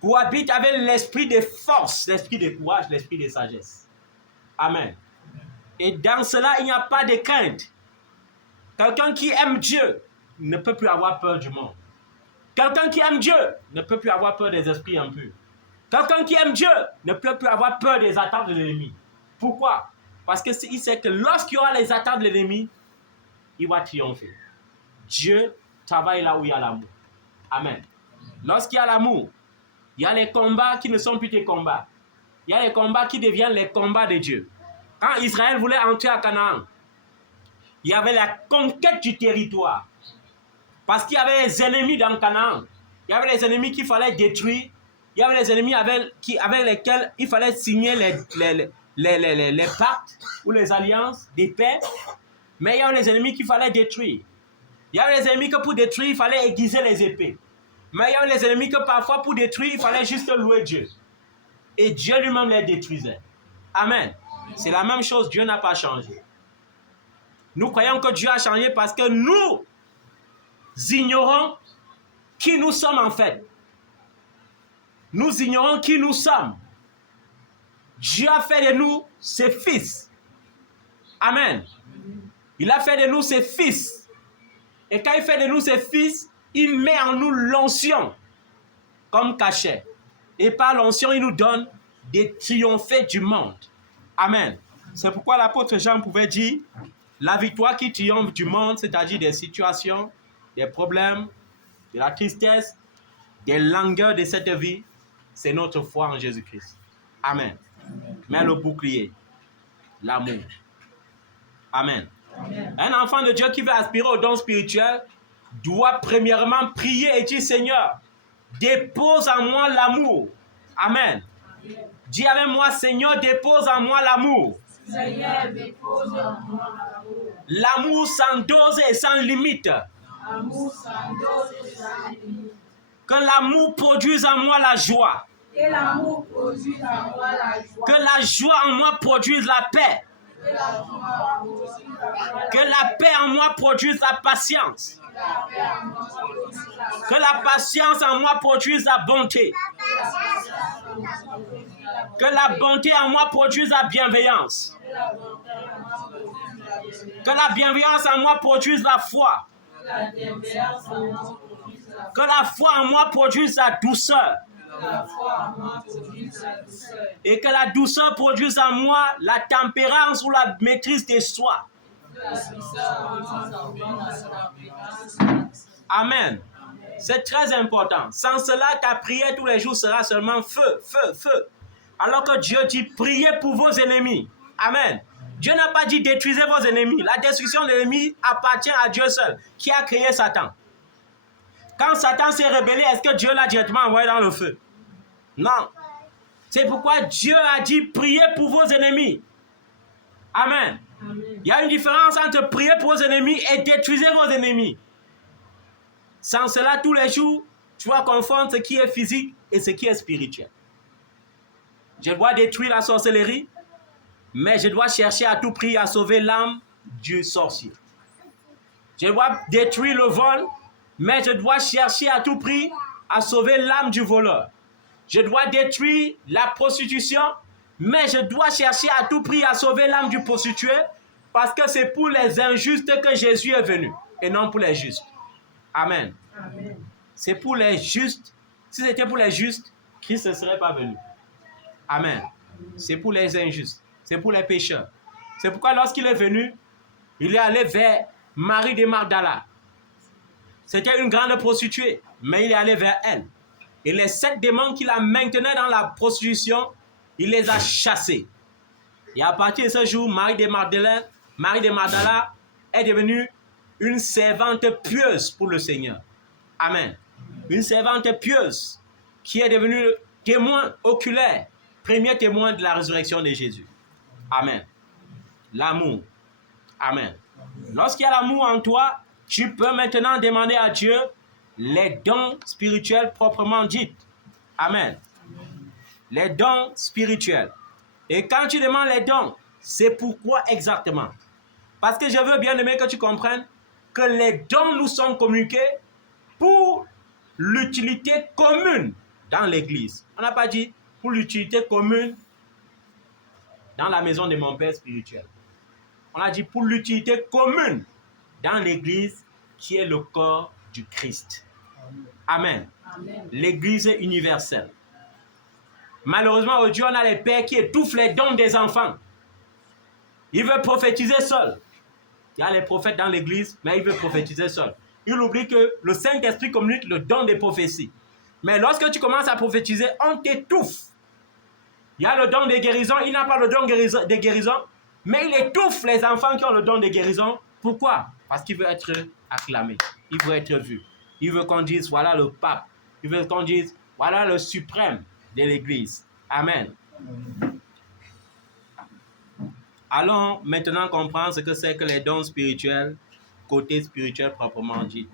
cohabite avec l'esprit de force, l'esprit de courage, l'esprit de sagesse. Amen. Et dans cela, il n'y a pas de crainte. Quelqu'un qui aime Dieu ne peut plus avoir peur du monde. Quelqu'un qui aime Dieu ne peut plus avoir peur des esprits impurs. Quelqu'un qui aime Dieu ne peut plus avoir peur des attaques de l'ennemi. Pourquoi? Parce qu'il sait que lorsqu'il y aura les attaques de l'ennemi, il va triompher. Dieu travaille là où il y a l'amour. Amen. Lorsqu'il y a l'amour, il y a les combats qui ne sont plus des combats. Il y a les combats qui deviennent les combats de Dieu. Quand Israël voulait entrer à Canaan, il y avait la conquête du territoire. Parce qu'il y avait les ennemis dans Canaan. Il y avait les ennemis qu'il fallait détruire. Il y avait les ennemis avec lesquels il fallait signer les pactes ou les alliances de paix. Mais il y avait les ennemis qu'il fallait détruire. Il y avait les ennemis que pour détruire, il fallait aiguiser les épées. Mais il y avait les ennemis que parfois pour détruire, il fallait juste louer Dieu. et Dieu lui-même les détruisait. Amen. C'est la même chose, Dieu n'a pas changé. Nous croyons que Dieu a changé parce que nous ignorons qui nous sommes en fait. Nous ignorons qui nous sommes. Dieu a fait de nous ses fils. Amen. Il a fait de nous ses fils. Et quand il fait de nous ses fils, il met en nous l'onction comme cachet. Et par l'onction, il nous donne de triompher du monde. Amen. C'est pourquoi l'apôtre Jean pouvait dire, la victoire qui triomphe du monde, c'est-à-dire des situations, des problèmes, de la tristesse, des langueurs de cette vie, c'est notre foi en Jésus-Christ. Amen. Mais le bouclier, l'amour. Amen. Un enfant de Dieu qui veut aspirer au don spirituel doit premièrement prier et dire, Seigneur, dépose en moi l'amour. Amen. Dis avec moi, Seigneur, dépose en moi l'amour. Seigneur, dépose en moi l'amour. L'amour sans dose et sans limite. L'amour sans dose et sans limite. Que l'amour produise en moi la joie. Que l'amour produise en moi la joie. Que la joie en moi produise la paix. Que la joie produise la joie. Que la paix en moi produise la patience. Que la paix en moi produise la joie. Que la patience en moi produise la bonté. Que la bonté en moi produise la bienveillance. Que la bienveillance en moi produise la foi. Que la foi en moi produise la douceur. Et que la douceur produise en moi la tempérance ou la maîtrise de soi. Amen. C'est très important. Sans cela, ta prière tous les jours sera seulement feu, feu, feu. Alors que Dieu dit, priez pour vos ennemis. Amen. Dieu n'a pas dit détruisez vos ennemis. La destruction de l'ennemi appartient à Dieu seul, qui a créé Satan. Quand Satan s'est rebellé, est-ce que Dieu l'a directement envoyé dans le feu? Non. C'est pourquoi Dieu a dit priez pour vos ennemis. Amen. Il y a une différence entre prier pour vos ennemis et détruisez vos ennemis. Sans cela, tous les jours, tu vas confondre ce qui est physique et ce qui est spirituel. Je dois détruire la sorcellerie, mais je dois chercher à tout prix à sauver l'âme du sorcier. Je dois détruire le vol, mais je dois chercher à tout prix à sauver l'âme du voleur. Je dois détruire la prostitution, mais je dois chercher à tout prix à sauver l'âme du prostitué, parce que c'est pour les injustes que Jésus est venu, et non pour les justes. Amen. Amen. C'est pour les justes. Si c'était pour les justes, Christ ne serait pas venu. Amen. C'est pour les injustes. C'est pour les pécheurs. C'est pourquoi lorsqu'il est venu, il est allé vers Marie de Magdala. C'était une grande prostituée, mais il est allé vers elle. Et les 7 démons qui la maintenaient dans la prostitution, il les a chassés. Et à partir de ce jour, Marie de Magdala est devenue une servante pieuse pour le Seigneur. Amen. Une servante pieuse qui est devenue témoin oculaire, premier témoin de la résurrection de Jésus. Amen. L'amour. Amen. Lorsqu'il y a l'amour en toi, tu peux maintenant demander à Dieu les dons spirituels proprement dits. Amen. Les dons spirituels. Et quand tu demandes les dons, c'est pourquoi exactement? Parce que je veux bien aimer que tu comprennes que les dons nous sont communiqués pour l'utilité commune dans l'église. On n'a pas dit pour l'utilité commune dans la maison de mon Père spirituel. On a dit pour l'utilité commune dans l'église qui est le corps du Christ. Amen. Amen. L'église universelle. Malheureusement, aujourd'hui, on a les pères qui étouffent les dons des enfants. Ils veulent prophétiser seuls. Il y a les prophètes dans l'église, mais ils veulent prophétiser seuls. Ils oublient que le Saint-Esprit communique le don des prophéties. Mais lorsque tu commences à prophétiser, on t'étouffe. Il y a le don de guérison, il n'a pas le don de guérison, mais il étouffe les enfants qui ont le don de guérison. Pourquoi? Parce qu'il veut être acclamé, il veut être vu. Il veut qu'on dise, voilà le pape. Il veut qu'on dise, voilà le suprême de l'église. Amen. Allons maintenant comprendre ce que c'est que les dons spirituels, côté spirituel proprement dit,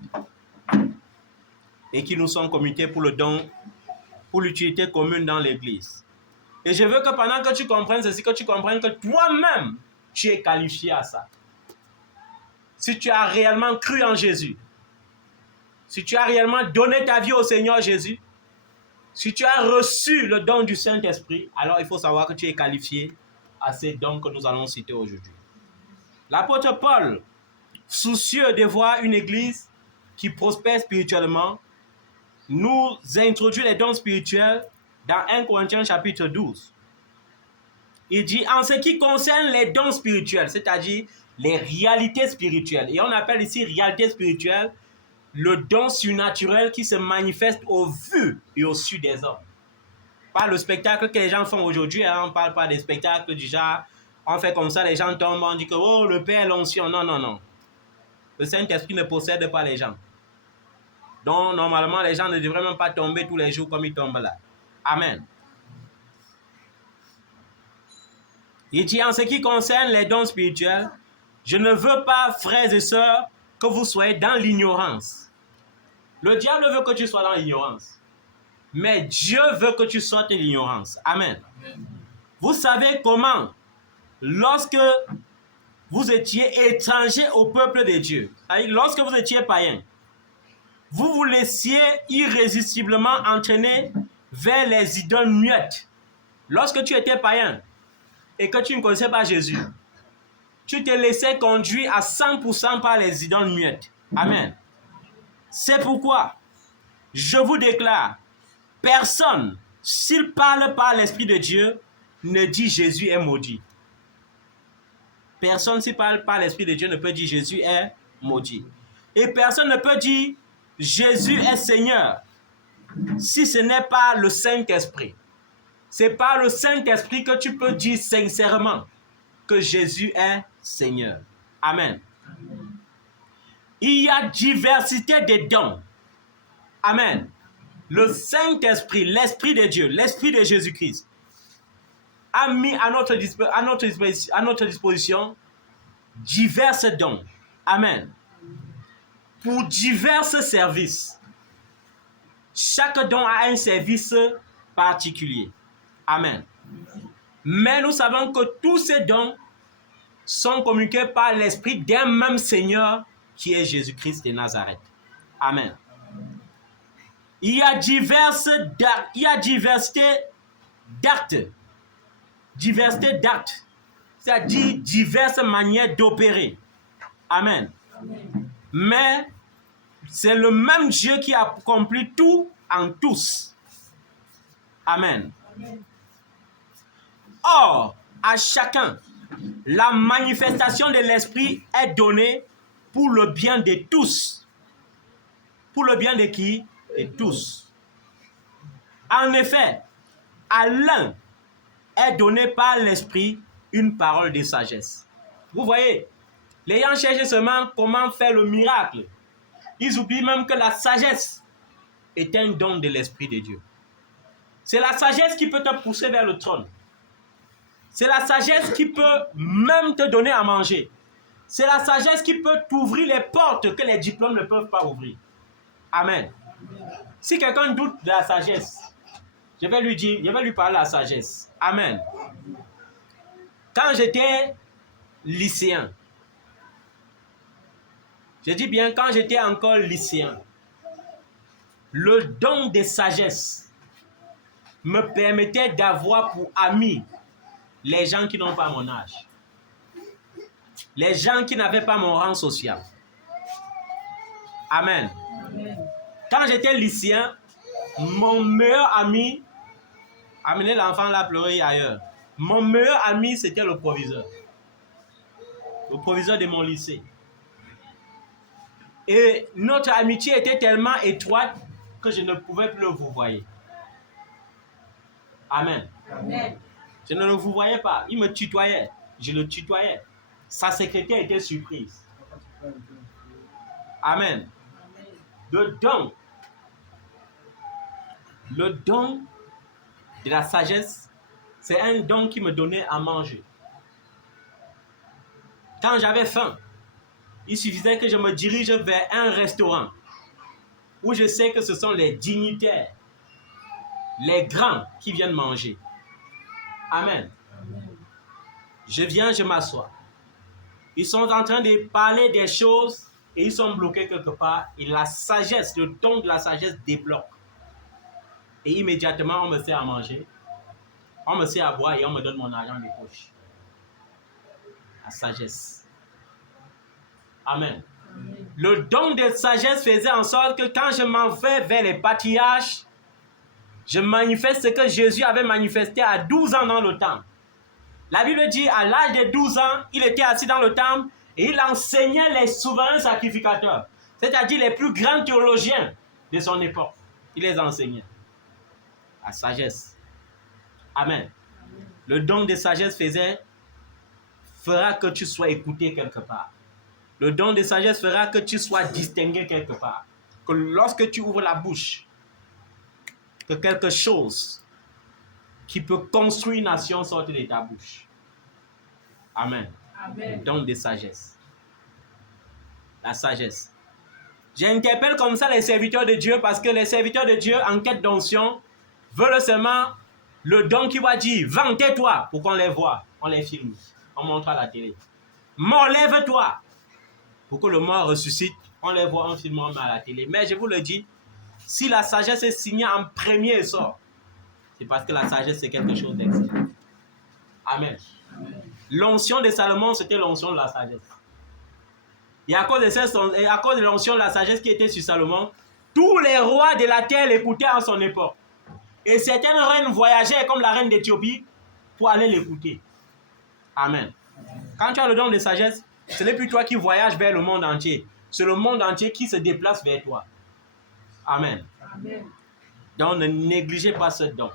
et qui nous sont communiqués pour le don, pour l'utilité commune dans l'église. Et je veux que pendant que tu comprennes ceci, que tu comprennes que toi-même, tu es qualifié à ça. Si tu as réellement cru en Jésus, si tu as réellement donné ta vie au Seigneur Jésus, si tu as reçu le don du Saint-Esprit, alors il faut savoir que tu es qualifié à ces dons que nous allons citer aujourd'hui. L'apôtre Paul, soucieux de voir une église qui prospère spirituellement, nous introduit les dons spirituels dans 1 Corinthiens chapitre 12. Il dit, en ce qui concerne les dons spirituels, c'est-à-dire les réalités spirituelles, et on appelle ici réalité spirituelle, le don surnaturel qui se manifeste au vu et au su des hommes. Pas le spectacle que les gens font aujourd'hui, hein, on ne parle pas des spectacles du genre, on fait comme ça, les gens tombent, on dit que oh, le Père l'onction. Non, non, non. Le Saint-Esprit ne possède pas les gens. Donc, normalement, les gens ne devraient même pas tomber tous les jours comme ils tombent là. Amen. Il dit, en ce qui concerne les dons spirituels, je ne veux pas, frères et sœurs, que vous soyez dans l'ignorance. Le diable veut que tu sois dans l'ignorance. Mais Dieu veut que tu sortes de l'ignorance. Amen. Vous savez comment, lorsque vous étiez étranger au peuple de Dieu, c'est-à-dire lorsque vous étiez païen, vous vous laissiez irrésistiblement entraîner vers les idoles muettes. Lorsque tu étais païen et que tu ne connaissais pas Jésus, tu te laissais conduire à 100% par les idoles muettes. Amen. C'est pourquoi je vous déclare, personne, s'il parle par l'Esprit de Dieu, ne dit Jésus est maudit. Personne, s'il parle par l'Esprit de Dieu, ne peut dire Jésus est maudit. Et personne ne peut dire Jésus est Seigneur si ce n'est pas le Saint-Esprit. C'est par le Saint-Esprit que tu peux dire sincèrement que Jésus est Seigneur. Amen. Il y a diversité des dons. Amen. Le Saint-Esprit, l'Esprit de Dieu, l'Esprit de Jésus-Christ a mis à notre disposition divers dons. Amen. Pour divers services. Chaque don a un service particulier. Amen. Mais nous savons que tous ces dons sont communiqués par l'Esprit d'un même Seigneur qui est Jésus-Christ de Nazareth. Amen. Il y a diversité d'actes. Diversité d'actes. C'est-à-dire diverses manières d'opérer. Amen. Mais c'est le même Dieu qui accomplit tout en tous. Amen. Or, à chacun, la manifestation de l'Esprit est donnée pour le bien de tous. Pour le bien de qui? De tous. En effet, à l'un est donné par l'Esprit une parole de sagesse. Vous voyez, les gens cherchent seulement comment faire le miracle. Ils oublient même que la sagesse est un don de l'Esprit de Dieu. C'est la sagesse qui peut te pousser vers le trône. C'est la sagesse qui peut même te donner à manger. C'est la sagesse qui peut t'ouvrir les portes que les diplômes ne peuvent pas ouvrir. Amen. Si quelqu'un doute de la sagesse, je vais lui parler de la sagesse. Amen. Quand j'étais lycéen, je dis bien quand j'étais encore lycéen, le don de sagesse me permettait d'avoir pour amis les gens qui n'ont pas mon âge. Les gens qui n'avaient pas mon rang social. Amen. Quand j'étais lycéen, mon meilleur ami, amenez l'enfant là pleurer ailleurs. Mon meilleur ami, c'était le proviseur. Le proviseur de mon lycée. Et notre amitié était tellement étroite que je ne pouvais plus le vouvoyer. Amen. Amen. Je ne le vouvoyais pas. Il me tutoyait. Je le tutoyais. Sa secrétaire était surprise. Amen. Le don de la sagesse, c'est un don qui me donnait à manger. Quand j'avais faim, il suffisait que je me dirige vers un restaurant où je sais que ce sont les dignitaires, les grands qui viennent manger. Amen. Je viens, je m'assois. Ils sont en train de parler des choses et ils sont bloqués quelque part. Et la sagesse, le don de la sagesse débloque. Et immédiatement, on me sert à manger, on me sert à boire et on me donne mon argent de poche. La sagesse. Amen. Le don de sagesse faisait en sorte que quand je m'en vais vers les pâtirages, je manifeste ce que Jésus avait manifesté à 12 ans dans le temple. La Bible dit, à l'âge de 12 ans, il était assis dans le temple et il enseignait les souverains sacrificateurs, c'est-à-dire les plus grands théologiens de son époque. Il les enseignait. La sagesse. Amen. Le don de sagesse fera que tu sois écouté quelque part. Le don de sagesse fera que tu sois distingué quelque part. Que lorsque tu ouvres la bouche, que quelque chose qui peut construire une nation sorte de ta bouche. Amen. Amen. Le don de sagesse. La sagesse. J'interpelle comme ça les serviteurs de Dieu parce que les serviteurs de Dieu en quête d'onction veulent seulement le don qui va dire vantez-toi pour qu'on les voit, on les filme, on montre à la télé. Mort, lève-toi pour que le mort ressuscite, on les voit, on filme, on met à la télé. Mais je vous le dis, si la sagesse est signée en premier essor, c'est parce que la sagesse c'est quelque chose d'excellent. Amen. L'onction de Salomon, c'était l'onction de la sagesse. Et à cause de l'onction de la sagesse qui était sur Salomon, tous les rois de la terre l'écoutaient à son époque. Et certaines reines voyageaient comme la reine d'Éthiopie pour aller l'écouter. Amen. Quand tu as le don de sagesse, ce n'est plus toi qui voyages vers le monde entier. C'est le monde entier qui se déplace vers toi. Amen. Amen. Donc ne négligez pas ce don.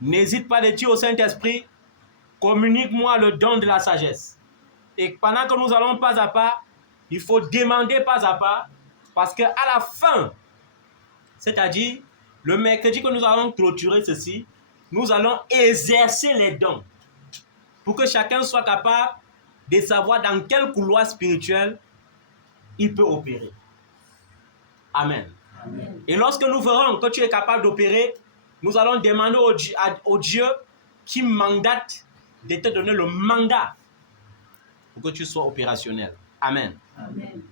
N'hésite pas de dire au Saint-Esprit, communique-moi le don de la sagesse. Et pendant que nous allons pas à pas, il faut demander pas à pas, parce qu'à la fin, c'est-à-dire le mercredi que nous allons clôturer ceci, nous allons exercer les dons pour que chacun soit capable de savoir dans quel couloir spirituel il peut opérer. Amen. Amen. Et lorsque nous verrons que tu es capable d'opérer, nous allons demander au Dieu qui mandate de te donner le mandat pour que tu sois opérationnel. Amen. Amen.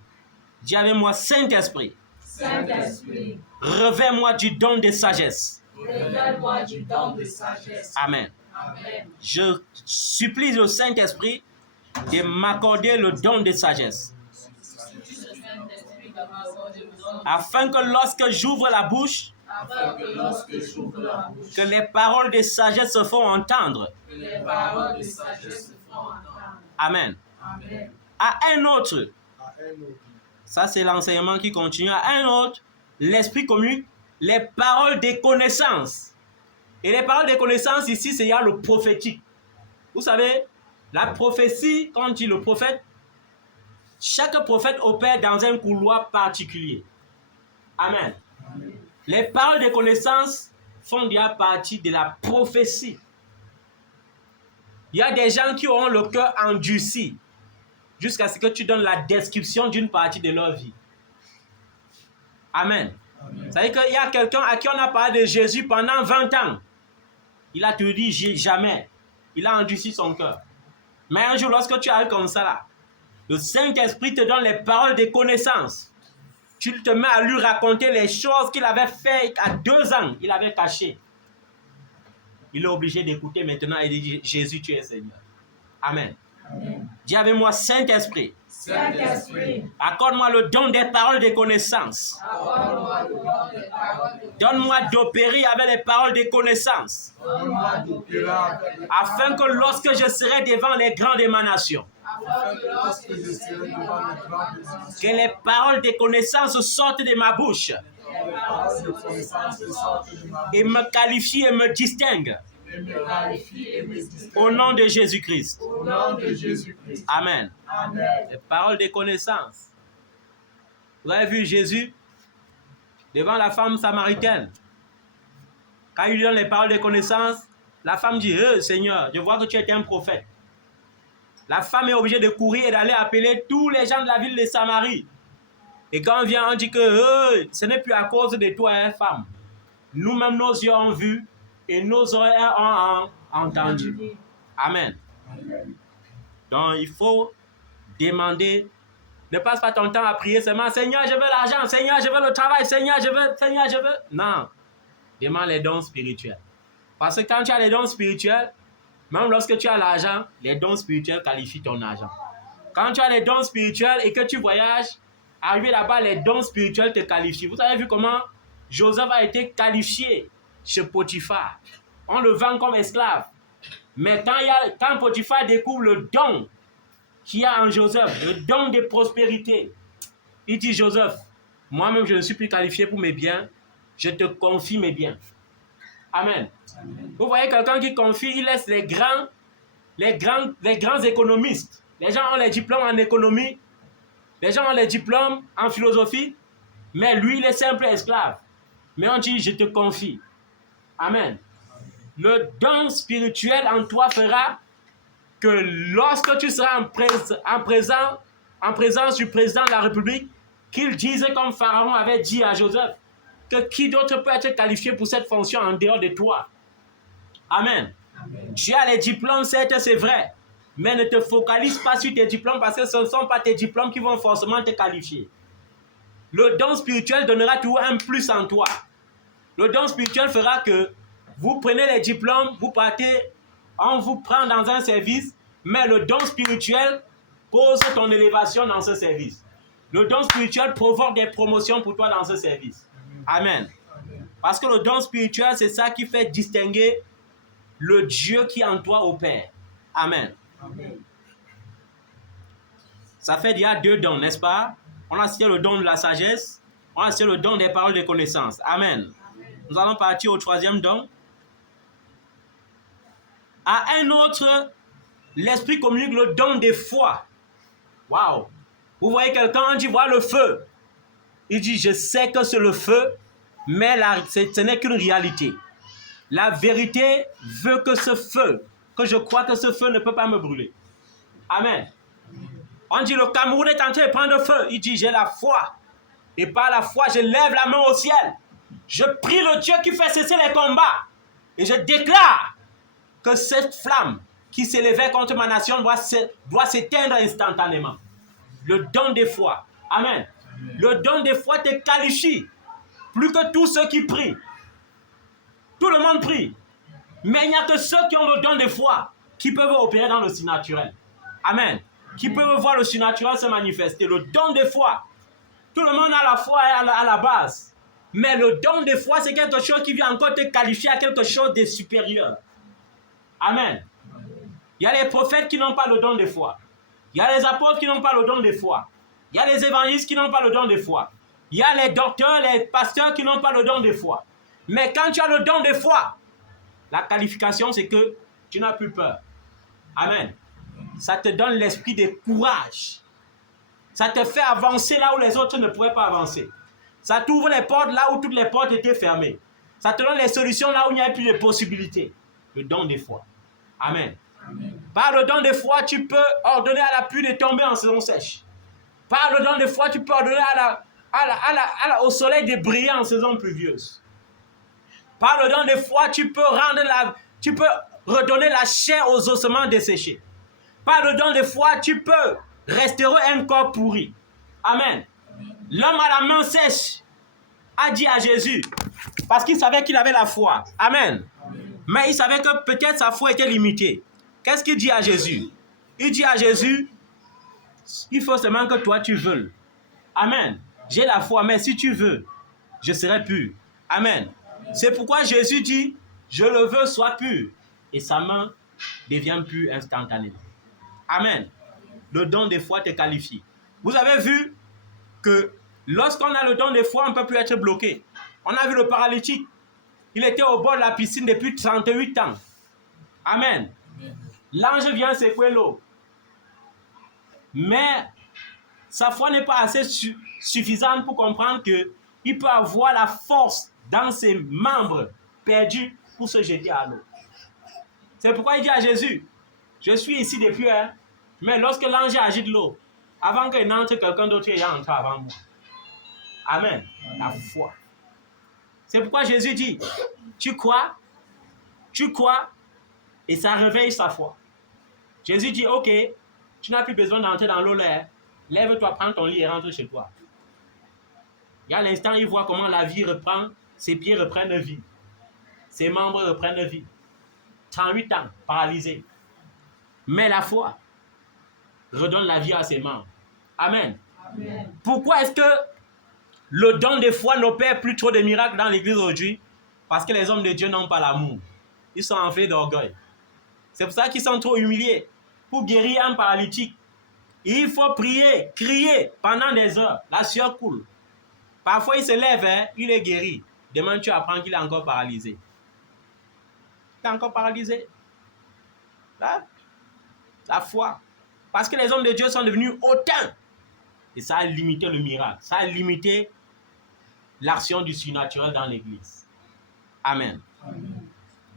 Dis avec moi, Saint-Esprit, Saint-Esprit, revêt-moi du don de sagesse. révèle-moi du don de sagesse. Amen. Amen. Je supplie le Saint-Esprit de m'accorder le don de sagesse, afin que lorsque j'ouvre la bouche, Afin que lorsque j'ouvre la bouche, que les paroles de sagesse se font entendre. que les paroles de sagesse se font entendre. Amen. Amen. À un autre, ça c'est l'enseignement qui continue, à un autre, l'Esprit communique les paroles de connaissance. Et les paroles de connaissance ici, c'est le prophétique. Vous savez, la prophétie, quand on dit le prophète, chaque prophète opère dans un couloir particulier. Amen. Amen. Les paroles de connaissance font déjà partie de la prophétie. Il y a des gens qui auront le cœur endurci jusqu'à ce que tu donnes la description d'une partie de leur vie. Amen. Amen. Ça veut dire qu'il y a quelqu'un à qui on a parlé de Jésus pendant 20 ans. Il a te dit jamais. Il a endurci son cœur. Mais un jour, lorsque tu arrives comme ça là, le Saint-Esprit te donne les paroles de connaissance. Tu te mets à lui raconter les choses qu'il avait fait à 2 ans. Il avait caché. Il est obligé d'écouter maintenant et de dire, Jésus, tu es Seigneur. Amen. Amen. Dis avec moi, Saint-Esprit, Saint-Esprit, accorde-moi le don des paroles de connaissance. accorde-moi le don des paroles de Donne-moi d'opérer avec les paroles de connaissance, Donne-moi d'opérer avec les afin que lorsque je serai devant les grandes émanations, afin que lorsque je serai devant les grandes nations, que les paroles de connaissance sortent de ma bouche les paroles de connaissance sortent de ma bouche et me qualifient et me distinguent et me qualifient et me distinguent. au nom de Jésus-Christ. Au nom de Jésus-Christ. Amen. Amen. Les paroles de connaissance. Vous avez vu Jésus devant la femme samaritaine. Quand il lui donne les paroles de connaissance, la femme dit, Seigneur, je vois que tu es un prophète. La femme est obligée de courir et d'aller appeler tous les gens de la ville de Samarie. Et quand on vient, on dit que ce n'est plus à cause de toi, femme. Nous-mêmes, nos yeux ont vu et nos oreilles ont entendu. Amen. Donc, il faut demander. Ne passe pas ton temps à prier seulement, Seigneur, je veux l'argent, Seigneur, je veux le travail, Seigneur, je veux. Non. Demande les dons spirituels. Parce que quand tu as les dons spirituels, même lorsque tu as l'argent, les dons spirituels qualifient ton argent. Quand tu as les dons spirituels et que tu voyages, arrivé là-bas, les dons spirituels te qualifient. Vous avez vu comment Joseph a été qualifié chez Potiphar. On le vend comme esclave. Mais quand Potiphar découvre le don qu'il y a en Joseph, le don de prospérité, il dit, Joseph, moi-même je ne suis plus qualifié pour mes biens, je te confie mes biens. Amen. Vous voyez quelqu'un qui confie, il laisse les grands économistes. Les gens ont les diplômes en économie, les gens ont les diplômes en philosophie, mais lui, il est simple esclave. Mais on dit, je te confie. Amen. Le don spirituel en toi fera que lorsque tu seras en présence du président de la République, qu'il dise comme Pharaon avait dit à Joseph, que qui d'autre peut être qualifié pour cette fonction en dehors de toi. Amen. Amen. Tu as les diplômes, certes, c'est vrai, mais ne te focalise pas sur tes diplômes parce que ce ne sont pas tes diplômes qui vont forcément te qualifier. Le don spirituel donnera toujours un plus en toi. Le don spirituel fera que vous prenez les diplômes, vous partez, on vous prend dans un service, mais le don spirituel pose ton élévation dans ce service. Le don spirituel provoque des promotions pour toi dans ce service. Amen. Parce que le don spirituel, c'est ça qui fait distinguer le Dieu qui en toi opère. Amen. Amen. Ça fait il y a 2 dons, n'est-ce pas? On a cité le don de la sagesse, on a cité le don des paroles de connaissance. Amen. Nous allons partir au 3e don. À un autre, l'Esprit communique le don des foi. Waouh! Vous voyez quelqu'un, on dit, voilà le feu. Il dit, je sais que c'est le feu, mais ce n'est qu'une réalité. La vérité veut que ce feu, que je crois que ce feu ne peut pas me brûler. Amen. On dit, le Cameroun est en train de prendre feu. Il dit, j'ai la foi. Et par la foi, je lève la main au ciel. Je prie le Dieu qui fait cesser les combats. Et je déclare que cette flamme qui s'élevait contre ma nation doit s'éteindre instantanément. Le don de foi. Amen. Le don de foi te qualifie plus que tous ceux qui prient. Tout le monde prie. Mais il n'y a que ceux qui ont le don de foi qui peuvent opérer dans le surnaturel. Amen. Qui peuvent voir le surnaturel se manifester. Le don de foi. Tout le monde a la foi à la base. Mais le don de foi, c'est quelque chose qui vient encore te qualifier à quelque chose de supérieur. Amen. Il y a les prophètes qui n'ont pas le don de foi. Il y a les apôtres qui n'ont pas le don de foi. Il y a les évangélistes qui n'ont pas le don de foi. Il y a les docteurs, les pasteurs qui n'ont pas le don de foi. Mais quand tu as le don de foi, la qualification, c'est que tu n'as plus peur. Amen. Ça te donne l'esprit de courage. Ça te fait avancer là où les autres ne pourraient pas avancer. Ça t'ouvre les portes là où toutes les portes étaient fermées. Ça te donne les solutions là où il n'y a plus de possibilités. Le don de foi. Amen. Amen. Par le don de foi, tu peux ordonner à la pluie de tomber en saison sèche. Par le don de foi, tu peux ordonner au soleil de briller en saison pluvieuse. Par le don de foi, tu peux redonner la chair aux ossements desséchés. Par le don de foi, tu peux restaurer un corps pourri. Amen. L'homme à la main sèche a dit à Jésus, parce qu'il savait qu'il avait la foi. Amen. Mais il savait que peut-être sa foi était limitée. Qu'est-ce qu'il dit à Jésus? Il dit à Jésus, il faut seulement que toi tu veuilles. Amen. J'ai la foi, mais si tu veux, je serai pur. Amen. C'est pourquoi Jésus dit, je le veux, sois pur. Et sa main devient pure instantanément. Amen. Le don de foi te qualifie. Vous avez vu que lorsqu'on a le don de foi, on ne peut plus être bloqué. On a vu le paralytique. Il était au bord de la piscine depuis 38 ans. Amen. L'ange vient secouer l'eau. Mais sa foi n'est pas assez suffisante pour comprendre qu'il peut avoir la force dans ses membres perdus pour se jeter à l'eau. C'est pourquoi il dit à Jésus, je suis ici depuis, mais lorsque l'ange agite l'eau, avant qu'il n'entre, quelqu'un d'autre est entré avant moi. Amen. La foi. C'est pourquoi Jésus dit, tu crois, Et ça réveille sa foi. Jésus dit, ok, tu n'as plus besoin d'entrer dans l'eau là. Lève-toi, prends ton lit et rentre chez toi. Et à l'instant, il voit comment la vie reprend, ses pieds reprennent vie. Ses membres reprennent vie. 38 ans, paralysé. Mais la foi redonne la vie à ses membres. Amen. Amen. Pourquoi est-ce que le don de foi n'opère plus trop de miracles dans l'église aujourd'hui? Parce que les hommes de Dieu n'ont pas l'amour. Ils sont enflés d'orgueil. C'est pour ça qu'ils sont trop humiliés. Pour guérir un paralytique, il faut prier, crier pendant des heures. La sueur coule. Parfois, il se lève, hein, il est guéri. Demain, tu apprends qu'il est encore paralysé. Il est encore paralysé. Là, la foi. Parce que les hommes de Dieu sont devenus hautains. Et ça a limité le miracle. Ça a limité l'action du surnaturel dans l'église. Amen. Amen.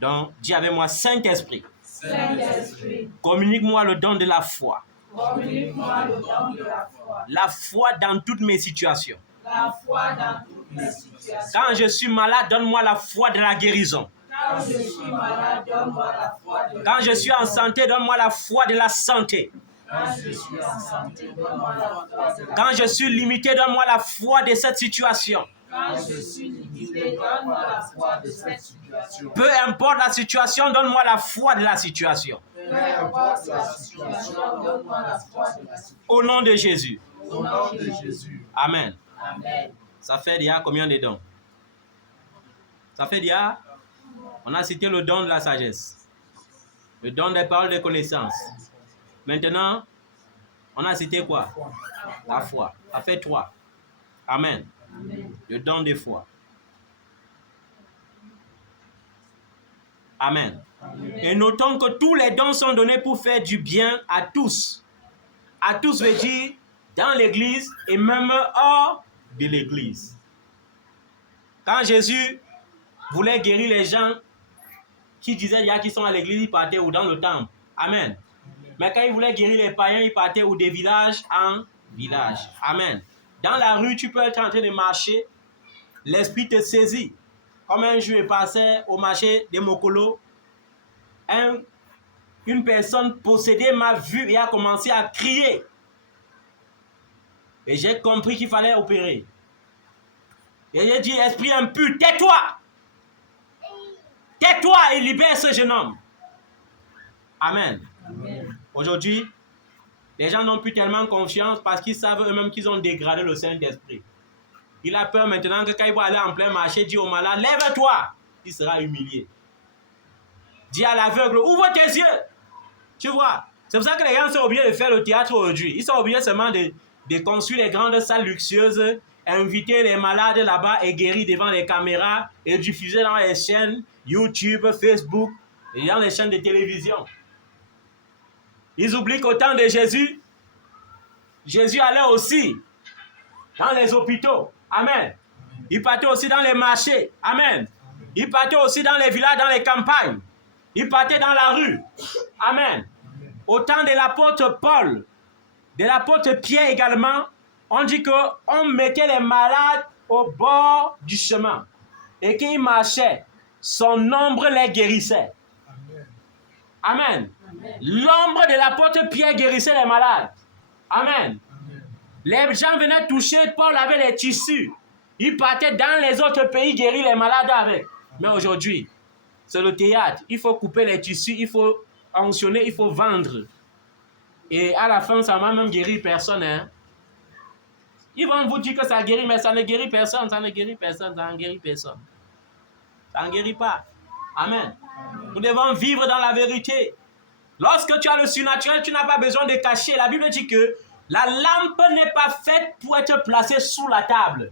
Donc, dis avec moi, Saint-Esprit, Saint-Esprit, communique-moi le don de la foi. communique-moi le don de la foi. La foi dans toutes mes situations. La foi dans toutes mes situations. Quand je suis malade, donne-moi la foi de la guérison. Quand je suis malade, donne-moi la foi de la Quand je suis en santé, donne-moi la foi de la santé. Quand je suis en santé, donne-moi la foi de la Quand je suis limité, donne-moi la foi de cette situation. Quand je suis limité, donne-moi la foi de cette situation. Peu importe la situation, donne-moi la foi de la situation. Peu importe la situation, donne-moi la foi de la situation. Au nom de Jésus. Au nom de Jésus. Amen. Amen. Ça fait déjà combien de dons? Ça fait déjà, on a cité le don de la sagesse, le don des paroles de connaissance. Maintenant, on a cité quoi? La foi. Ça fait 3. Amen. Amen. Le don de foi. Amen. Amen. Et notons que tous les dons sont donnés pour faire du bien à tous. À tous veut dire dans l'église et même hors de l'église. Quand Jésus voulait guérir les gens qui disaient déjà qu'ils sont à l'église, ils partaient ou dans le temple. Amen. Mais quand il voulait guérir les païens, il partait ou des villages en village. Amen. Dans la rue, tu peux être en train de marcher, l'esprit te saisit. Comme un jour, je passais au marché de Mokolo, une personne possédée m'a vu et a commencé à crier. Et j'ai compris qu'il fallait opérer. Et j'ai dit, esprit impur, tais-toi! Tais-toi et libère ce jeune homme. Amen. Amen. Aujourd'hui, les gens n'ont plus tellement confiance parce qu'ils savent eux-mêmes qu'ils ont dégradé le Saint-Esprit. Il a peur maintenant que quand il va aller en plein marché, dit au malade, lève-toi, il sera humilié. Dis à l'aveugle, ouvre tes yeux. Tu vois, c'est pour ça que les gens sont obligés de faire le théâtre aujourd'hui. Ils sont obligés seulement de construire les grandes salles luxueuses, inviter les malades là-bas et guérir devant les caméras et diffuser dans les chaînes YouTube, Facebook et dans les chaînes de télévision. Ils oublient qu'au temps de Jésus, Jésus allait aussi dans les hôpitaux. Amen. Il partait aussi dans les marchés. Amen. Il partait aussi dans les villages, dans les campagnes. Il partait dans la rue. Amen. Au temps de l'apôtre Paul, de l'apôtre Pierre également, on dit qu'on mettait les malades au bord du chemin. Et qu'ils marchaient, son ombre les guérissait. Amen. L'ombre de l'apôtre Pierre guérissait les malades. Amen. Les gens venaient toucher Paul avec les tissus. Il partait dans les autres pays guérir les malades avec. Mais aujourd'hui, c'est le théâtre. Il faut couper les tissus, il faut onction,er il faut vendre. Et à la fin, ça ne va même guérir personne. Hein? Ils vont vous dire que ça guérit, mais ça ne guérit personne, ça ne guérit personne, ça ne guérit personne. Ça ne guérit pas. Amen. Nous devons vivre dans la vérité. Lorsque tu as le surnaturel, tu n'as pas besoin de cacher. La Bible dit que la lampe n'est pas faite pour être placée sous la table.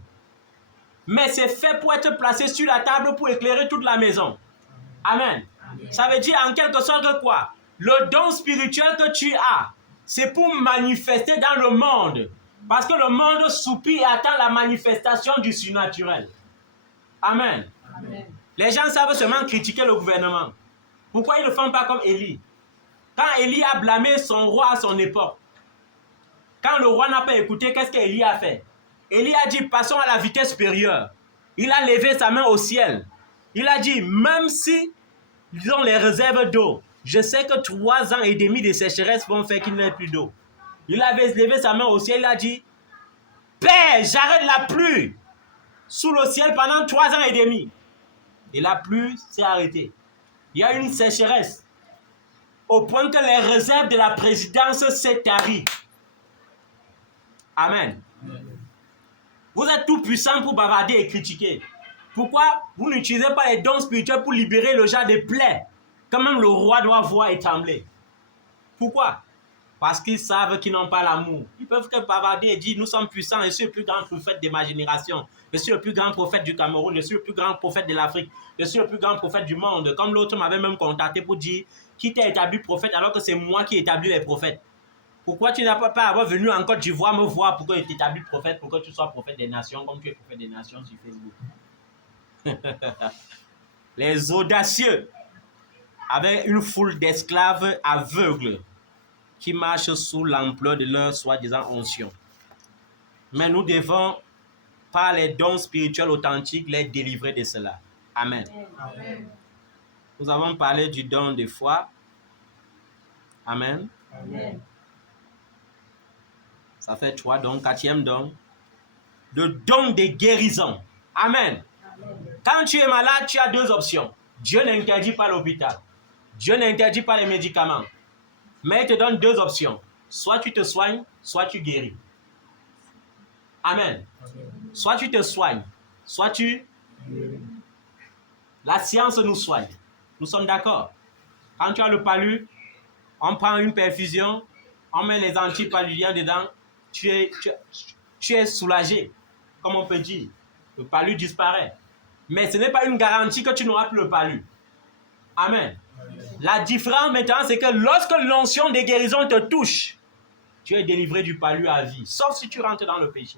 Mais c'est fait pour être placé sur la table pour éclairer toute la maison. Amen. Ça veut dire en quelque sorte que quoi? Le don spirituel que tu as, c'est pour manifester dans le monde. Parce que le monde soupire et attend la manifestation du surnaturel. Amen. Amen. Les gens savent seulement critiquer le gouvernement. Pourquoi ils ne font pas comme Élie? Quand Élie a blâmé son roi à son époque, quand le roi n'a pas écouté, qu'est-ce qu'Élie a fait? Élie a dit, passons à la vitesse supérieure. Il a levé sa main au ciel. Il a dit, même si ils ont les réserves d'eau, Je sais que 3 ans et demi de sécheresse vont faire qu'il n'y ait plus d'eau. Il avait levé sa main au ciel, il a dit, Père, j'arrête la pluie sous le ciel pendant 3 ans et demi. Et la pluie s'est arrêtée. Il y a une sécheresse au point que les réserves de la présidence s'est taries. Amen. Vous êtes tout puissant pour bavarder et critiquer. Pourquoi vous n'utilisez pas les dons spirituels pour libérer le genre de plaies que même le roi doit voir et trembler? Pourquoi? Parce qu'ils savent qu'ils n'ont pas l'amour. Ils peuvent que bavarder et dire, nous sommes puissants, je suis le plus grand prophète de ma génération. Je suis le plus grand prophète du Cameroun, je suis le plus grand prophète de l'Afrique, je suis le plus grand prophète du monde. Comme l'autre m'avait même contacté pour dire, qui t'a établi prophète alors que c'est moi qui établis les prophètes? Pourquoi tu n'as pas avoir venu en Côte d'Ivoire me voir pour que je t'établis prophète, pour que tu sois prophète des nations, comme tu es prophète des nations sur Facebook? Les audacieux avaient une foule d'esclaves aveugles qui marchent sous l'ampleur de leur soi-disant onction. Mais nous devons, par les dons spirituels authentiques, les délivrer de cela. Amen. Amen. Nous avons parlé du don de foi. Amen. Amen. Ça fait 3 dons. 4e don. Le don de guérison. Amen. Amen. Quand tu es malade, tu as 2 options. Dieu n'interdit pas l'hôpital. Dieu n'interdit pas les médicaments. Mais il te donne 2 options. Soit tu te soignes, soit tu guéris. Amen. Amen. Soit tu te soignes, soit tu... La science nous soigne. Nous sommes d'accord. Quand tu as le palu, on prend une perfusion, on met les antipaludiens dedans, tu es soulagé, comme on peut dire. Le palu disparaît. Mais ce n'est pas une garantie que tu n'auras plus le palu. Amen. Amen. La différence maintenant, c'est que lorsque l'onction de guérison te touche, tu es délivré du palu à vie. Sauf si tu rentres dans le péché.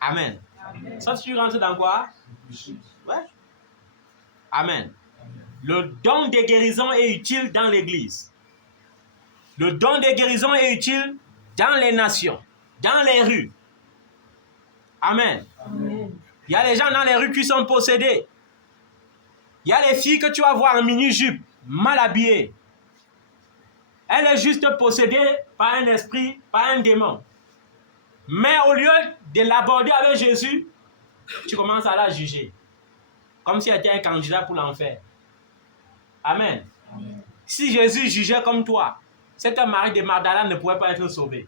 Amen. Amen. Sauf si tu rentres dans quoi? Ouais. Amen. Amen. Le don de guérison est utile dans l'église. Le don de guérison est utile dans les nations, dans les rues. Amen. Amen. Il y a les gens dans les rues qui sont possédés. Il y a les filles que tu vas voir en mini-jupe, mal habillées. Elle est juste possédée par un esprit, par un démon. Mais au lieu de l'aborder avec Jésus, tu commences à la juger. Comme si elle était un candidat pour l'enfer. Amen. Amen. Si Jésus jugeait comme toi, c'est que Marie de Magdala ne pouvait pas être sauvée.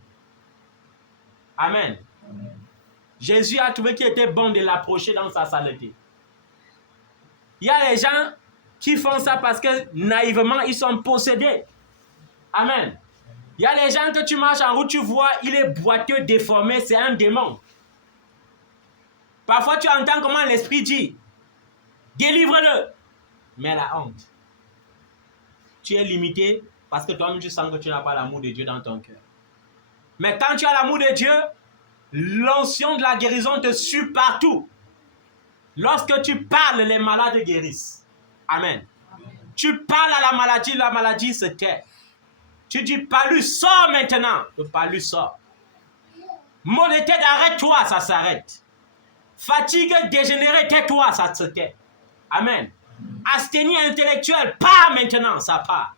Amen. Amen. Jésus a trouvé qu'il était bon de l'approcher dans sa saleté. Il y a les gens qui font ça parce que naïvement, ils sont possédés. Amen. Il y a les gens que tu marches en route, tu vois, il est boiteux, déformé, c'est un démon. Parfois, tu entends comment l'esprit dit, délivre-le. Mais la honte. Tu es limité parce que toi-même, tu sens que tu n'as pas l'amour de Dieu dans ton cœur. Mais quand tu as l'amour de Dieu, l'onction de la guérison te suit partout. Lorsque tu parles, les malades guérissent. Amen. Amen. Tu parles à la maladie se tait. Tu dis, palu, sors maintenant. Le palu sort. Maux de tête, arrête-toi, ça s'arrête. Fatigue, dégénérée, tais-toi, ça se tait. Amen. Asthénie intellectuelle, part maintenant, ça part.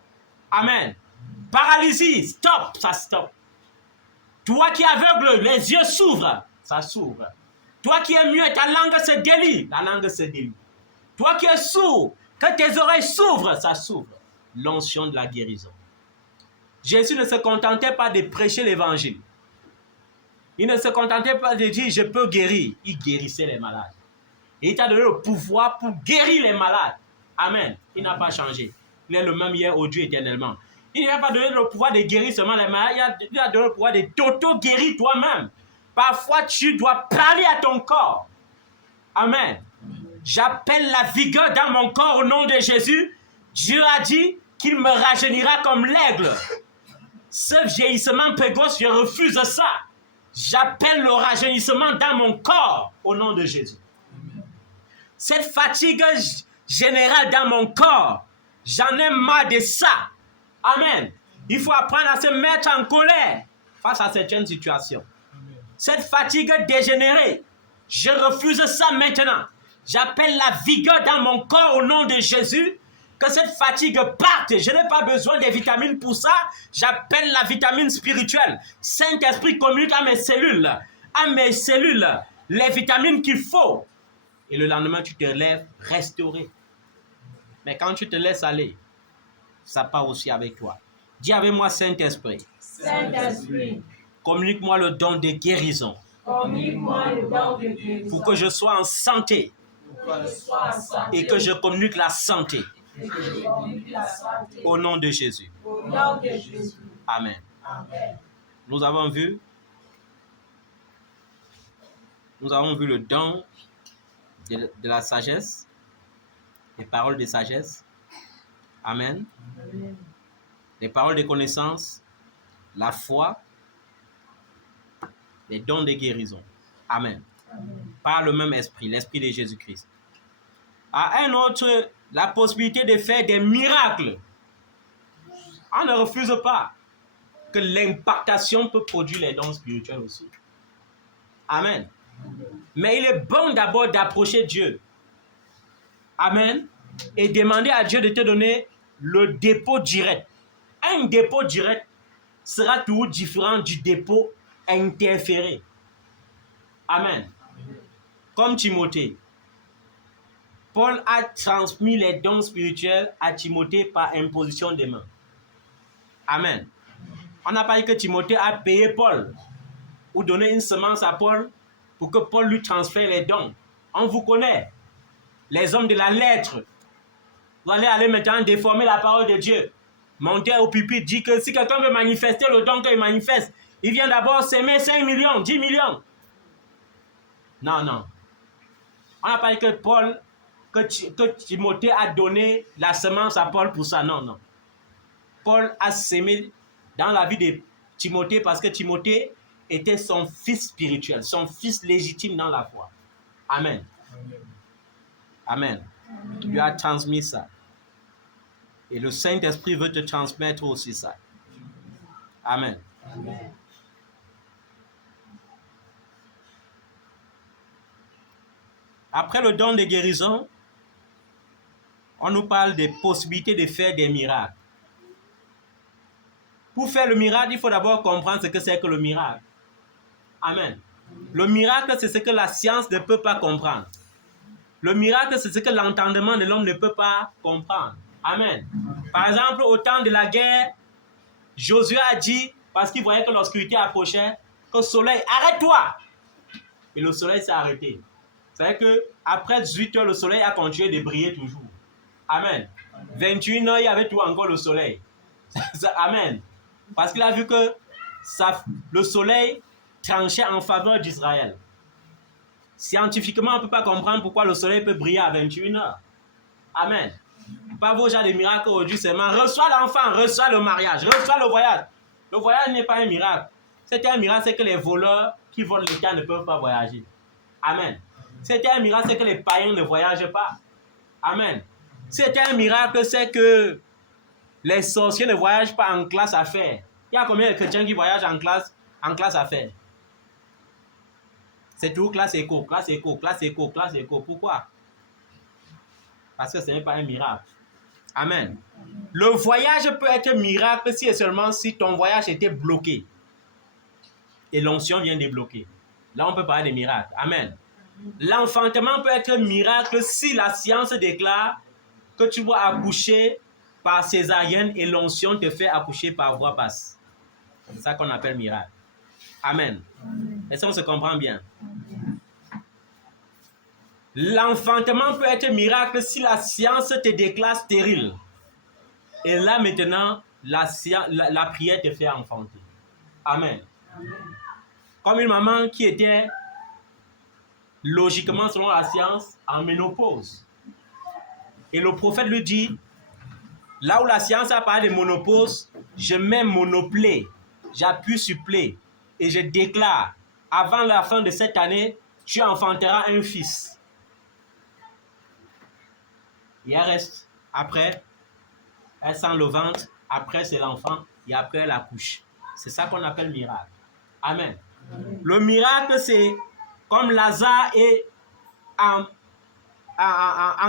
Amen. Paralysie, stop, ça stop. Toi qui es aveugle, les yeux s'ouvrent, ça s'ouvre. Toi qui es muet, ta langue se délie, la langue se délie. Toi qui es sourd, que tes oreilles s'ouvrent, ça s'ouvre. L'onction de la guérison. Jésus ne se contentait pas de prêcher l'évangile. Il ne se contentait pas de dire, je peux guérir. Il guérissait les malades. Et il t'a donné le pouvoir pour guérir les malades. Amen. Il n'a pas changé. Il est le même hier, aujourd'hui, éternellement. Il n'a pas donné le pouvoir de guérir seulement les malades. Il a donné le pouvoir de t'auto-guérir toi-même. Parfois, tu dois parler à ton corps. Amen. J'appelle la vigueur dans mon corps au nom de Jésus. Dieu a dit qu'il me rajeunira comme l'aigle. Ce vieillissement précoce, je refuse ça. J'appelle le rajeunissement dans mon corps au nom de Jésus. Cette fatigue générale dans mon corps, j'en ai marre de ça. Amen. Il faut apprendre à se mettre en colère face à certaines situations. Cette fatigue dégénérée, je refuse ça maintenant. J'appelle la vigueur dans mon corps au nom de Jésus. Que cette fatigue parte. Je n'ai pas besoin des vitamines pour ça. J'appelle la vitamine spirituelle. Saint-Esprit communique à mes cellules, les vitamines qu'il faut. Et le lendemain, tu te lèves restauré. Mais quand tu te laisses aller, ça part aussi avec toi. Dis avec moi, Saint-Esprit. Saint-Esprit, Communique-moi le don de guérison. communique-moi le don de guérison. Pour que je sois en santé. Pour que je sois en santé. Et que je communique la santé. Et que je communique la santé. Au nom de Jésus. Au nom de Jésus. Amen. Amen. Nous avons vu le don de la sagesse, les paroles de sagesse. Amen. Amen. Les paroles de connaissance, la foi, les dons de guérison. Amen. Amen. Par le même esprit, l'esprit de Jésus-Christ. À un autre, la possibilité de faire des miracles. On ne refuse pas que l'impactation peut produire les dons spirituels aussi. Amen. Mais il est bon d'abord d'approcher Dieu. Amen. Et demander à Dieu de te donner le dépôt direct. Un dépôt direct sera toujours différent du dépôt interféré. Amen. Comme Timothée. Paul a transmis les dons spirituels à Timothée par imposition des mains. Amen. On n'a pas dit que Timothée a payé Paul ou donné une semence à Paul pour que Paul lui transfère les dons. On vous connaît. Les hommes de la lettre. Vous allez aller maintenant déformer la parole de Dieu. Monter au pupitre, dit que si quelqu'un veut manifester le don qu'il manifeste, il vient d'abord s'aimer 5 millions, 10 millions. Non, non. On n'a pas dit que Timothée a donné la semence à Paul pour ça. Non, non. Paul a sémé dans la vie de Timothée parce que Timothée était son fils spirituel, son fils légitime dans la foi. Amen. Amen. Il lui a transmis ça. Et le Saint-Esprit veut te transmettre aussi ça. Amen. Amen. Après le don de guérison, on nous parle des possibilités de faire des miracles. Pour faire le miracle, il faut d'abord comprendre ce que c'est que le miracle. Amen. Le miracle, c'est ce que la science ne peut pas comprendre. Le miracle, c'est ce que l'entendement de l'homme ne peut pas comprendre. Amen. Par exemple, au temps de la guerre, Josué a dit, parce qu'il voyait que l'obscurité approchait, que le soleil, arrête-toi! Et le soleil s'est arrêté. C'est-à-dire qu'après 18 heures, le soleil a continué de briller toujours. Amen. 21 heures, il y avait tout encore le soleil. Amen. Parce qu'il a vu que le soleil tranchait en faveur d'Israël. Scientifiquement, on ne peut pas comprendre pourquoi le soleil peut briller à 21 heures. Amen. Pas vos gens de miracles aujourd'hui seulement. Reçois l'enfant, reçois le mariage, reçois le voyage. Le voyage n'est pas un miracle. C'était un miracle, c'est que les voleurs qui volent l'État ne peuvent pas voyager. Amen. C'était un miracle, c'est que les païens ne voyagent pas. Amen. C'était un miracle, c'est que les sorciers ne voyagent pas en classe affaires. Il y a combien de chrétiens qui voyagent en classe affaires? C'est toujours classe éco, classe éco, classe éco, classe éco. Pourquoi? Parce que ce n'est pas un miracle. Amen. Le voyage peut être un miracle si et seulement si ton voyage était bloqué. Et l'onction vient débloquer. Là, on peut parler de miracle. Amen. L'enfantement peut être un miracle si la science déclare que tu dois accoucher par césarienne et l'onction te fait accoucher par voie basse. C'est ça qu'on appelle miracle. Amen. Est-ce qu'on se comprend bien? L'enfantement peut être un miracle si la science te déclare stérile. Et là maintenant, la prière te fait enfanter. Amen. Comme une maman qui était logiquement, selon la science, en ménopause. Et le prophète lui dit, là où la science a parlé de ménopause, je mets monoplé, j'appuie sur play, et je déclare, avant la fin de cette année, tu enfanteras un fils. Et elle reste. Après, elle sent le ventre, après c'est l'enfant, et après elle accouche. C'est ça qu'on appelle miracle. Amen. Le miracle, c'est comme Lazare est en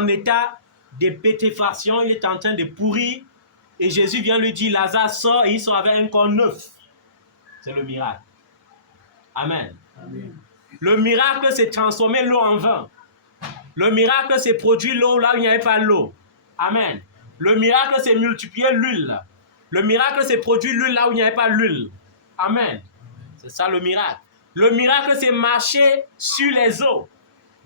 état des pétrifications, il est en train de pourrir. Et Jésus vient lui dire, Lazare sort et il sort avec un corps neuf. C'est le miracle. Amen. Amen. Le miracle, c'est transformer l'eau en vin. Le miracle, c'est produire l'eau là où il n'y avait pas l'eau. Amen. Le miracle, c'est multiplier l'huile. Le miracle, c'est produire l'huile là où il n'y avait pas l'huile. Amen. C'est ça le miracle. Le miracle, c'est marcher sur les eaux.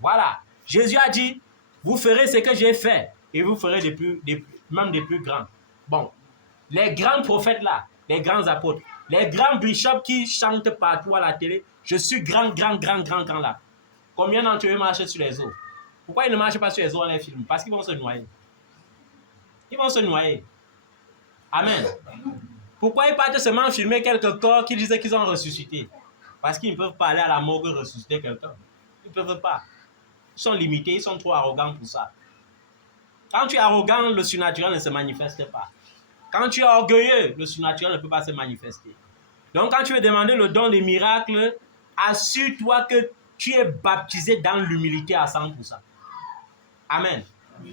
Voilà. Jésus a dit, vous ferez ce que j'ai fait et vous ferez même des plus grands. Bon, les grands prophètes là, les grands apôtres, les grands bishops qui chantent partout à la télé, je suis grand là. Combien d'entre eux marchent sur les eaux? Pourquoi ils ne marchent pas sur les eaux dans les films? Parce qu'ils vont se noyer. Ils vont se noyer. Amen. Pourquoi ils partent seulement filmer quelques corps qui disaient qu'ils ont ressuscité? Parce qu'ils ne peuvent pas aller à la morgue ressusciter quelqu'un. Ils ne peuvent pas. Ils sont limités, ils sont trop arrogants pour ça. Quand tu es arrogant, le surnaturel ne se manifeste pas. Quand tu es orgueilleux, le surnaturel ne peut pas se manifester. Donc quand tu veux demander le don des miracles, assure-toi que tu es baptisé dans l'humilité à 100%. Amen.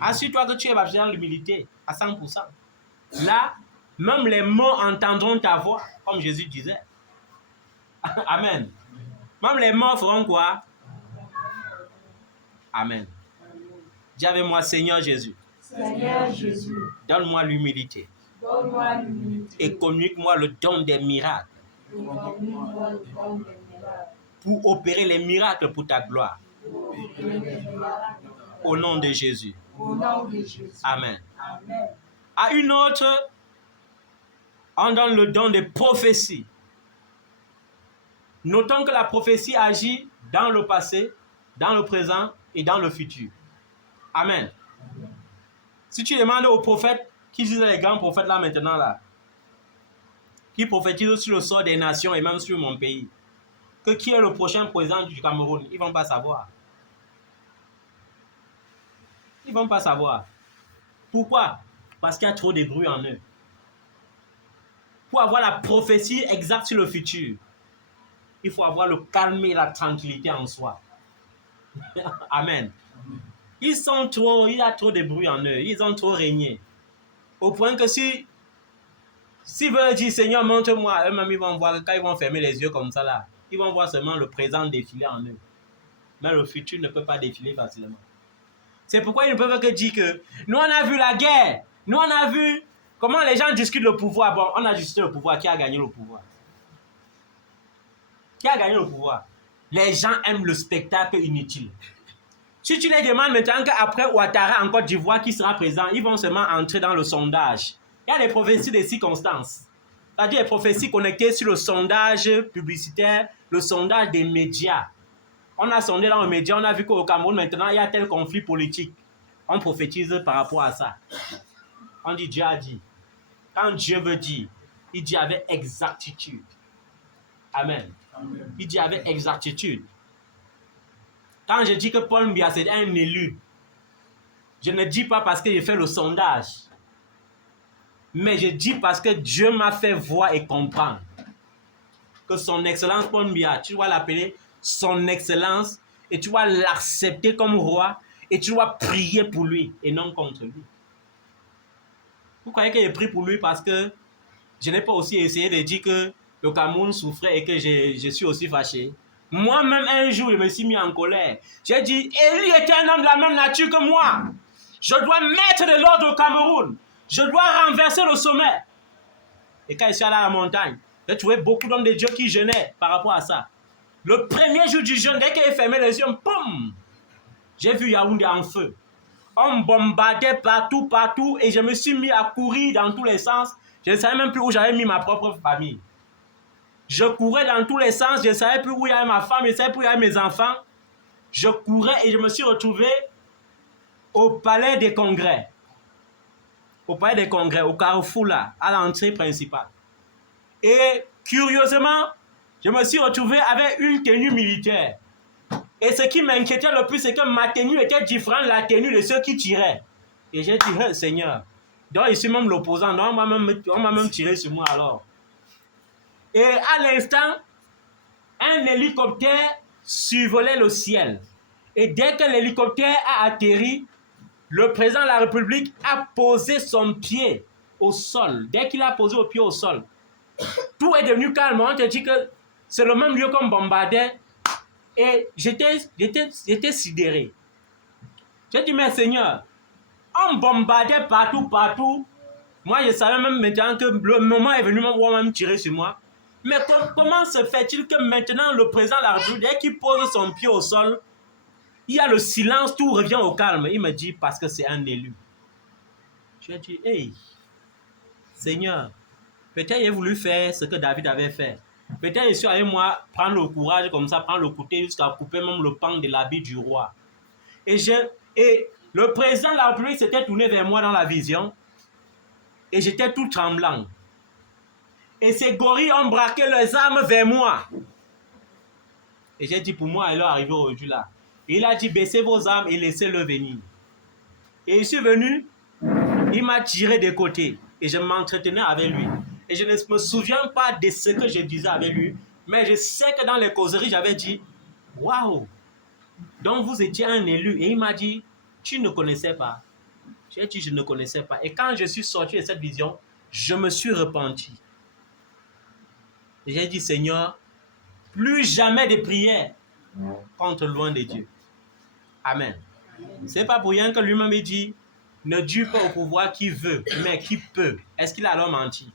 Assure-toi que tu es baptisé dans l'humilité à 100%. Là, même les morts entendront ta voix, comme Jésus disait. Amen. Même les morts feront quoi? Amen. Dis avec moi, Seigneur Jésus. Seigneur Jésus, Donne-moi l'humilité. donne-moi l'humilité Et communique-moi le don des miracles. et communique-moi le don des miracles. Pour opérer les miracles pour ta gloire. Pour opérer les miracles Au nom de Jésus. au nom de Jésus. Amen. Amen. À une autre, on donne le don de prophétie. Notons que la prophétie agit dans le passé, dans le présent et dans le futur. Amen. Si tu demandes aux prophètes, qui disent les grands prophètes là maintenant là, qui prophétisent sur le sort des nations et même sur mon pays, que qui est le prochain président du Cameroun, ils ne vont pas savoir. Ils ne vont pas savoir. Pourquoi? Parce qu'il y a trop de bruit en eux. Pour avoir la prophétie exacte sur le futur, il faut avoir le calme et la tranquillité en soi. Amen. Il y a trop de bruit en eux. Ils ont trop régné. Au point que s'ils veulent dire Seigneur, montre-moi, eux-mêmes ils vont voir que quand ils vont fermer les yeux comme ça là, ils vont voir seulement le présent défiler en eux. Mais le futur ne peut pas défiler facilement. C'est pourquoi ils ne peuvent que dire que nous on a vu la guerre, nous on a vu comment les gens discutent le pouvoir. Bon, on a discuté le pouvoir, qui a gagné le pouvoir? Qui a gagné le pouvoir? Les gens aiment le spectacle inutile. Si tu les demandes maintenant qu'après Ouattara en Côte d'Ivoire qui sera présent, ils vont seulement entrer dans le sondage. Il y a des prophéties de circonstances. C'est-à-dire des prophéties connectées sur le sondage publicitaire, le sondage des médias. On a sondé dans les médias, on a vu qu'au Cameroun maintenant, il y a tel conflit politique. On prophétise par rapport à ça. On dit Dieu a dit. Quand Dieu veut dire, il dit avec exactitude. Amen. Amen. Il dit avec exactitude. Quand je dis que Paul Biya c'est un élu, je ne dis pas parce que j'ai fait le sondage, mais je dis parce que Dieu m'a fait voir et comprendre que son excellence Paul Biya, tu dois l'appeler son excellence et tu dois l'accepter comme roi et tu dois prier pour lui et non contre lui. Vous croyez que j'ai prié pour lui parce que je n'ai pas aussi essayé de dire que le Cameroun souffrait et que je suis aussi fâché? Moi-même, un jour, je me suis mis en colère. J'ai dit, Élie était un homme de la même nature que moi. Je dois mettre de l'ordre au Cameroun. Je dois renverser le sommet. Et quand je suis allé à la montagne, j'ai trouvé beaucoup d'hommes de Dieu qui jeûnaient par rapport à ça. Le premier jour du jeûne, dès qu'il fermé les yeux, boum, j'ai vu Yaoundé en feu. On bombardait partout, et je me suis mis à courir dans tous les sens. Je ne savais même plus où j'avais mis ma propre famille. Je courais dans tous les sens, je ne savais plus où il y avait ma femme, je ne savais plus où il y avait mes enfants. Je courais et je me suis retrouvé au palais des congrès. Au palais des congrès, au carrefour là, à l'entrée principale. Et curieusement, je me suis retrouvé avec une tenue militaire. Et ce qui m'inquiétait le plus, c'est que ma tenue était différente de la tenue de ceux qui tiraient. Et j'ai dit, hey, Seigneur, donc je suis même l'opposant, on m'a même tiré sur moi alors. Et à l'instant, un hélicoptère survolait le ciel. Et dès que l'hélicoptère a atterri, le président de la République a posé son pied au sol. Dès qu'il a posé le pied au sol, tout est devenu calme. On te dit que c'est le même lieu qu'on bombardait. Et j'étais sidéré. J'ai dit, mais Seigneur, on bombardait partout. Moi, je savais même maintenant que le moment est venu, on va même tirer sur moi. Mais comment se fait-il que maintenant, le président de la République, dès qu'il pose son pied au sol, il y a le silence, tout revient au calme. Il me dit, parce que c'est un élu. Je lui ai dit, hey, Seigneur, peut-être j'ai voulu faire ce que David avait fait. Peut-être je suis allé, moi, prendre le courage comme ça, prendre le couteau jusqu'à couper même le pan de l'habit du roi. Et le président de la République s'était tourné vers moi dans la vision. Et j'étais tout tremblant. Et ces gorilles ont braqué leurs armes vers moi. Et j'ai dit, pour moi, elle est arrivée aujourd'hui là. Et il a dit, baissez vos armes et laissez-le venir. Et je suis venu, il m'a tiré des côtés. Et je m'entretenais avec lui. Et je ne me souviens pas de ce que je disais avec lui. Mais je sais que dans les causeries, j'avais dit, waouh, donc vous étiez un élu. Et il m'a dit, tu ne connaissais pas. J'ai dit, je ne connaissais pas. Et quand je suis sorti de cette vision, je me suis repenti. Et j'ai dit, Seigneur, plus jamais de prières contre loin de Dieu. Amen. C'est pas pour rien que lui-même dit, ne dure pas au pouvoir qui veut, mais qui peut. Est-ce qu'il a alors menti?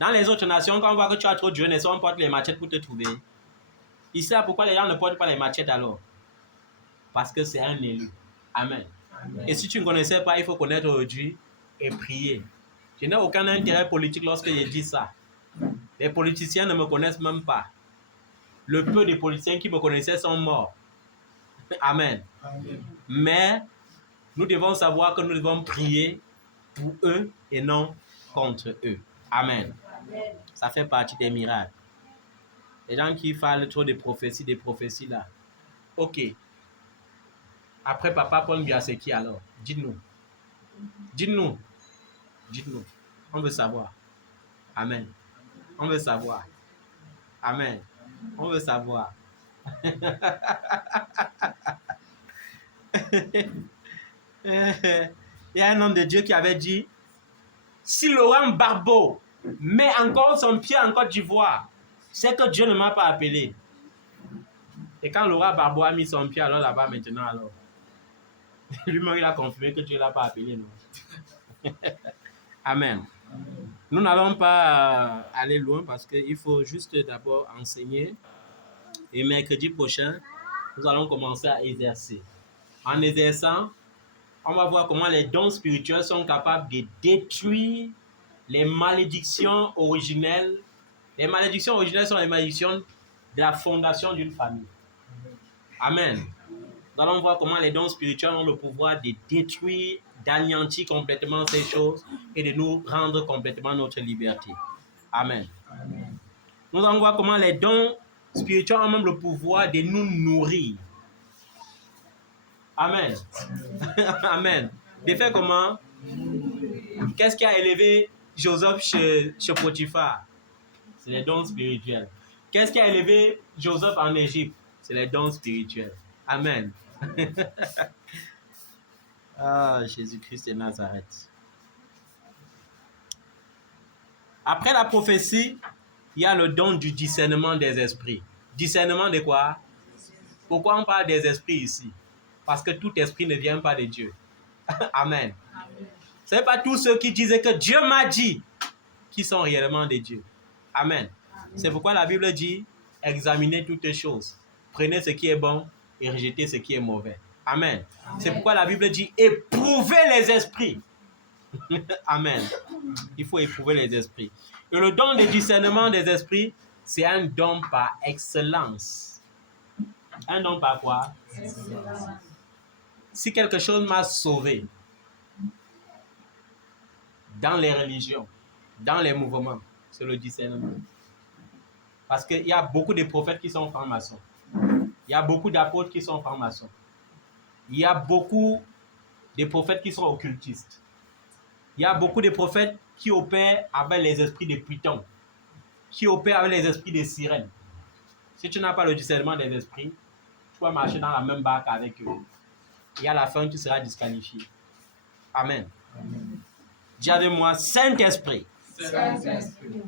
Dans les autres nations, quand on voit que tu as trop de jeunesse, on porte les machettes pour te trouver. Ici, pourquoi les gens ne portent pas les machettes alors? Parce que c'est un élu. Amen. Et si tu ne connaissais pas, il faut connaître aujourd'hui et prier. Je n'ai aucun intérêt politique lorsque je dis ça. Les politiciens ne me connaissent même pas. Le peu de politiciens qui me connaissaient sont morts. Amen. Mais nous devons savoir que nous devons prier pour eux et non contre eux. Amen. Ça fait partie des miracles. Les gens qui parlent trop des prophéties là. Ok. Après Papa Paul Biaseki alors, dites-nous. Dites-nous. Dites-nous. On veut savoir. Amen. On veut savoir. Amen. On veut savoir. Il y a un homme de Dieu qui avait dit, si Laurent Barbeau met encore son pied en Côte d'Ivoire, c'est que Dieu ne m'a pas appelé. Et quand Laurent Barbeau a mis son pied alors là-bas maintenant, alors, lui-même il a confirmé que Dieu ne l'a pas appelé. Non? Amen. Nous n'allons pas aller loin parce qu'il faut juste d'abord enseigner. Et mercredi prochain, nous allons commencer à exercer. En exerçant, on va voir comment les dons spirituels sont capables de détruire les malédictions originelles. Les malédictions originelles sont les malédictions de la fondation d'une famille. Amen. Nous allons voir comment les dons spirituels ont le pouvoir de détruire, d'anéantir complètement ces choses et de nous rendre complètement notre liberté. Amen. Amen. Nous allons voir comment les dons spirituels ont même le pouvoir de nous nourrir. Amen. Amen. De faire comment? Qu'est-ce qui a élevé Joseph chez Potiphar? C'est les dons spirituels. Qu'est-ce qui a élevé Joseph en Égypte? C'est les dons spirituels. Amen. Ah, Jésus-Christ de Nazareth. Après la prophétie, il y a le don du discernement des esprits. Discernement de quoi? Pourquoi on parle des esprits ici? Parce que tout esprit ne vient pas de Dieu. Amen. Ce n'est pas tous ceux qui disaient que Dieu m'a dit qui sont réellement de Dieu. Amen. C'est pourquoi la Bible dit, examinez toutes les choses. Prenez ce qui est bon et rejetez ce qui est mauvais. Amen. C'est pourquoi la Bible dit, éprouvez les esprits. Amen. Il faut éprouver les esprits. Et le don de discernement des esprits, c'est un don par excellence. Un don par quoi? Excellence. Si quelque chose m'a sauvé dans les religions, dans les mouvements, c'est le discernement. Parce qu'il y a beaucoup de prophètes qui sont francs-maçons. Il y a beaucoup d'apôtres qui sont francs-maçons. Il y a beaucoup de prophètes qui sont occultistes. Il y a beaucoup de prophètes qui opèrent avec les esprits de Python, qui opèrent avec les esprits de sirènes. Si tu n'as pas le discernement des esprits, tu vas marcher dans la même barque avec eux. Et à la fin, tu seras disqualifié. Amen. Dis avec moi, Saint-Esprit. Saint-Esprit.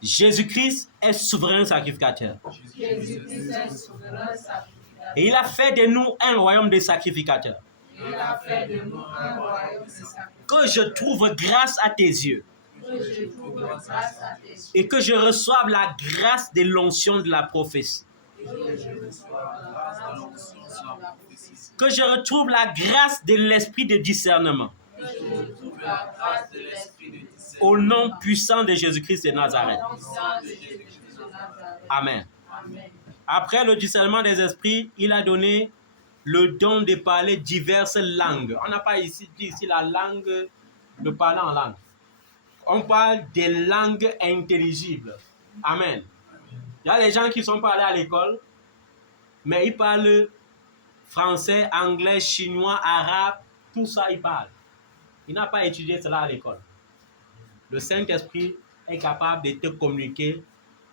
Jésus-Christ est souverain sacrificateur. Jésus-Christ est souverain sacrificateur. Et il a fait de nous un royaume de sacrificateurs. Il a fait de nous un royaume de sacrificateurs. Que je trouve grâce à tes yeux. Que je trouve grâce à tes yeux. Et que je reçoive la grâce de l'onction de la prophétie. Que je reçoive la grâce de l'onction de la prophétie. Que je retrouve la grâce de l'esprit de discernement. Que je retrouve la grâce de l'esprit de discernement. Au nom puissant de Jésus-Christ de Nazareth. Au nom puissant de Jésus-Christ de Nazareth. Amen. Amen. Après le discernement des esprits, il a donné le don de parler diverses langues. On n'a pas dit ici la langue de parler en langue. On parle des langues intelligibles. Amen. Il y a des gens qui sont pas allés à l'école, mais ils parlent français, anglais, chinois, arabe, tout ça ils parlent. Il n'a pas étudié cela à l'école. Le Saint-Esprit est capable de te communiquer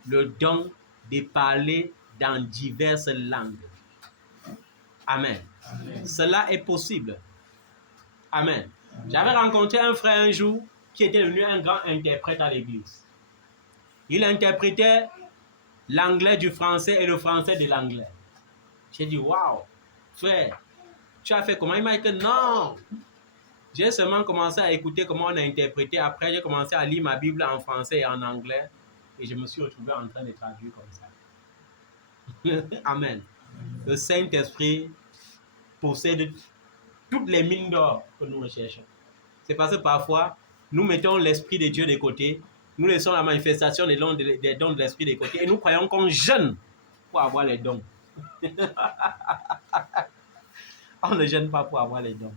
le don de parler dans diverses langues. Amen. Amen. Cela est possible. Amen. J'avais rencontré un frère un jour qui était devenu un grand interprète à l'église. Il interprétait l'anglais du français et le français de l'anglais. J'ai dit, waouh, frère, tu as fait comment? Il m'a dit que non. J'ai seulement commencé à écouter comment on a interprété. Après, j'ai commencé à lire ma Bible en français et en anglais. Et je me suis retrouvé en train de traduire comme ça. Amen. Le Saint-Esprit possède toutes les mines d'or que nous recherchons. C'est parce que parfois, nous mettons l'Esprit de Dieu de côté. Nous laissons la manifestation des dons de l'Esprit de côté. Et nous croyons qu'on jeûne pour avoir les dons. On ne jeûne pas pour avoir les dons.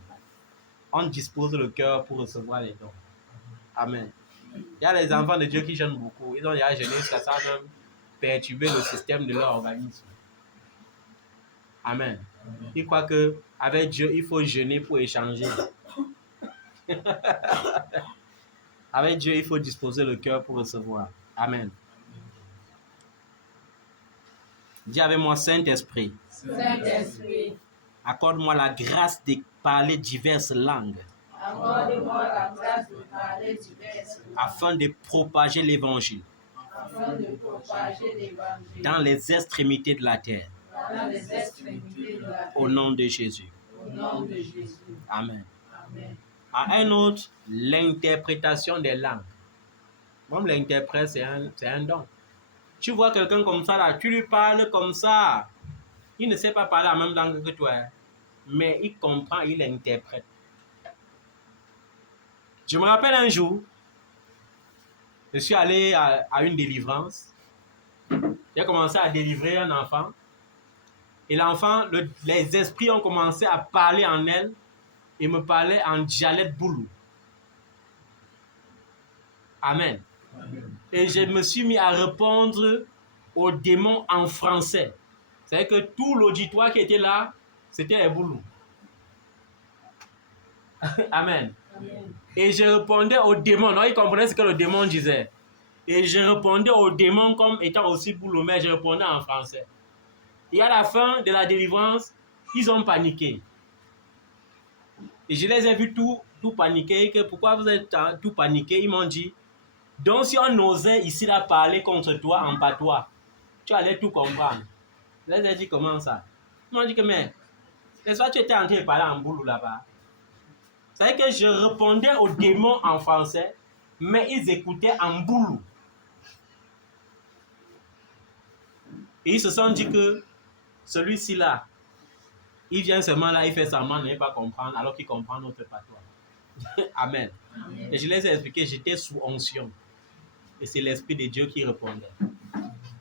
On dispose le cœur pour recevoir les dons. Amen. Il y a les enfants de Dieu qui jeûnent beaucoup. Ils ont déjà jeûné jusqu'à ça même perturber le système de leur organisme. Amen. Ils croient qu'avec Dieu, il faut jeûner pour échanger. Avec Dieu, il faut disposer le cœur pour recevoir. Amen. Dis avec moi, Saint-Esprit. Saint-Esprit. Accorde-moi la grâce de parler diverses langues. Accorde-moi la grâce de parler diverses langues. Afin de propager l'évangile. Afin de propager l'évangile. Dans les extrémités de la terre. Dans les extrémités de la terre. Au nom de Jésus. Au nom de Jésus. Amen. Amen. À un autre, l'interprétation des langues. Même l'interprète, c'est un don. Tu vois quelqu'un comme ça, là, tu lui parles comme ça. Il ne sait pas parler la même langue que toi, mais il comprend, il interprète. Je me rappelle un jour, je suis allé à une délivrance. J'ai commencé à délivrer un enfant. Et l'enfant, les esprits ont commencé à parler en elle et me parlaient en dialecte boulou. Amen. Amen. Et je me suis mis à répondre aux démons en français. C'est que tout l'auditoire qui était là, c'était les boulous. Amen. Amen. Et je répondais aux démons. Non, ils comprenaient ce que le démon disait. Et je répondais aux démons comme étant aussi boulot, mais je répondais en français. Et à la fin de la délivrance, ils ont paniqué. Et je les ai vus tout paniquer. Que pourquoi vous êtes tout paniqué? Ils m'ont dit, donc si on osait ici là parler contre toi en patois, tu allais tout comprendre. Je les ai dit, comment ça? Ils m'ont dit que, mais, c'est soit tu étais en train de parler en boulot là-bas. C'est que je répondais aux démons en français, mais ils écoutaient en boulot. Et ils se sont dit que celui-ci là, il vient seulement là, il fait semblant de ne pas comprendre, alors qu'il comprend notre patois. Amen. Amen. Et je les ai expliqué, j'étais sous onction. Et c'est l'Esprit de Dieu qui répondait.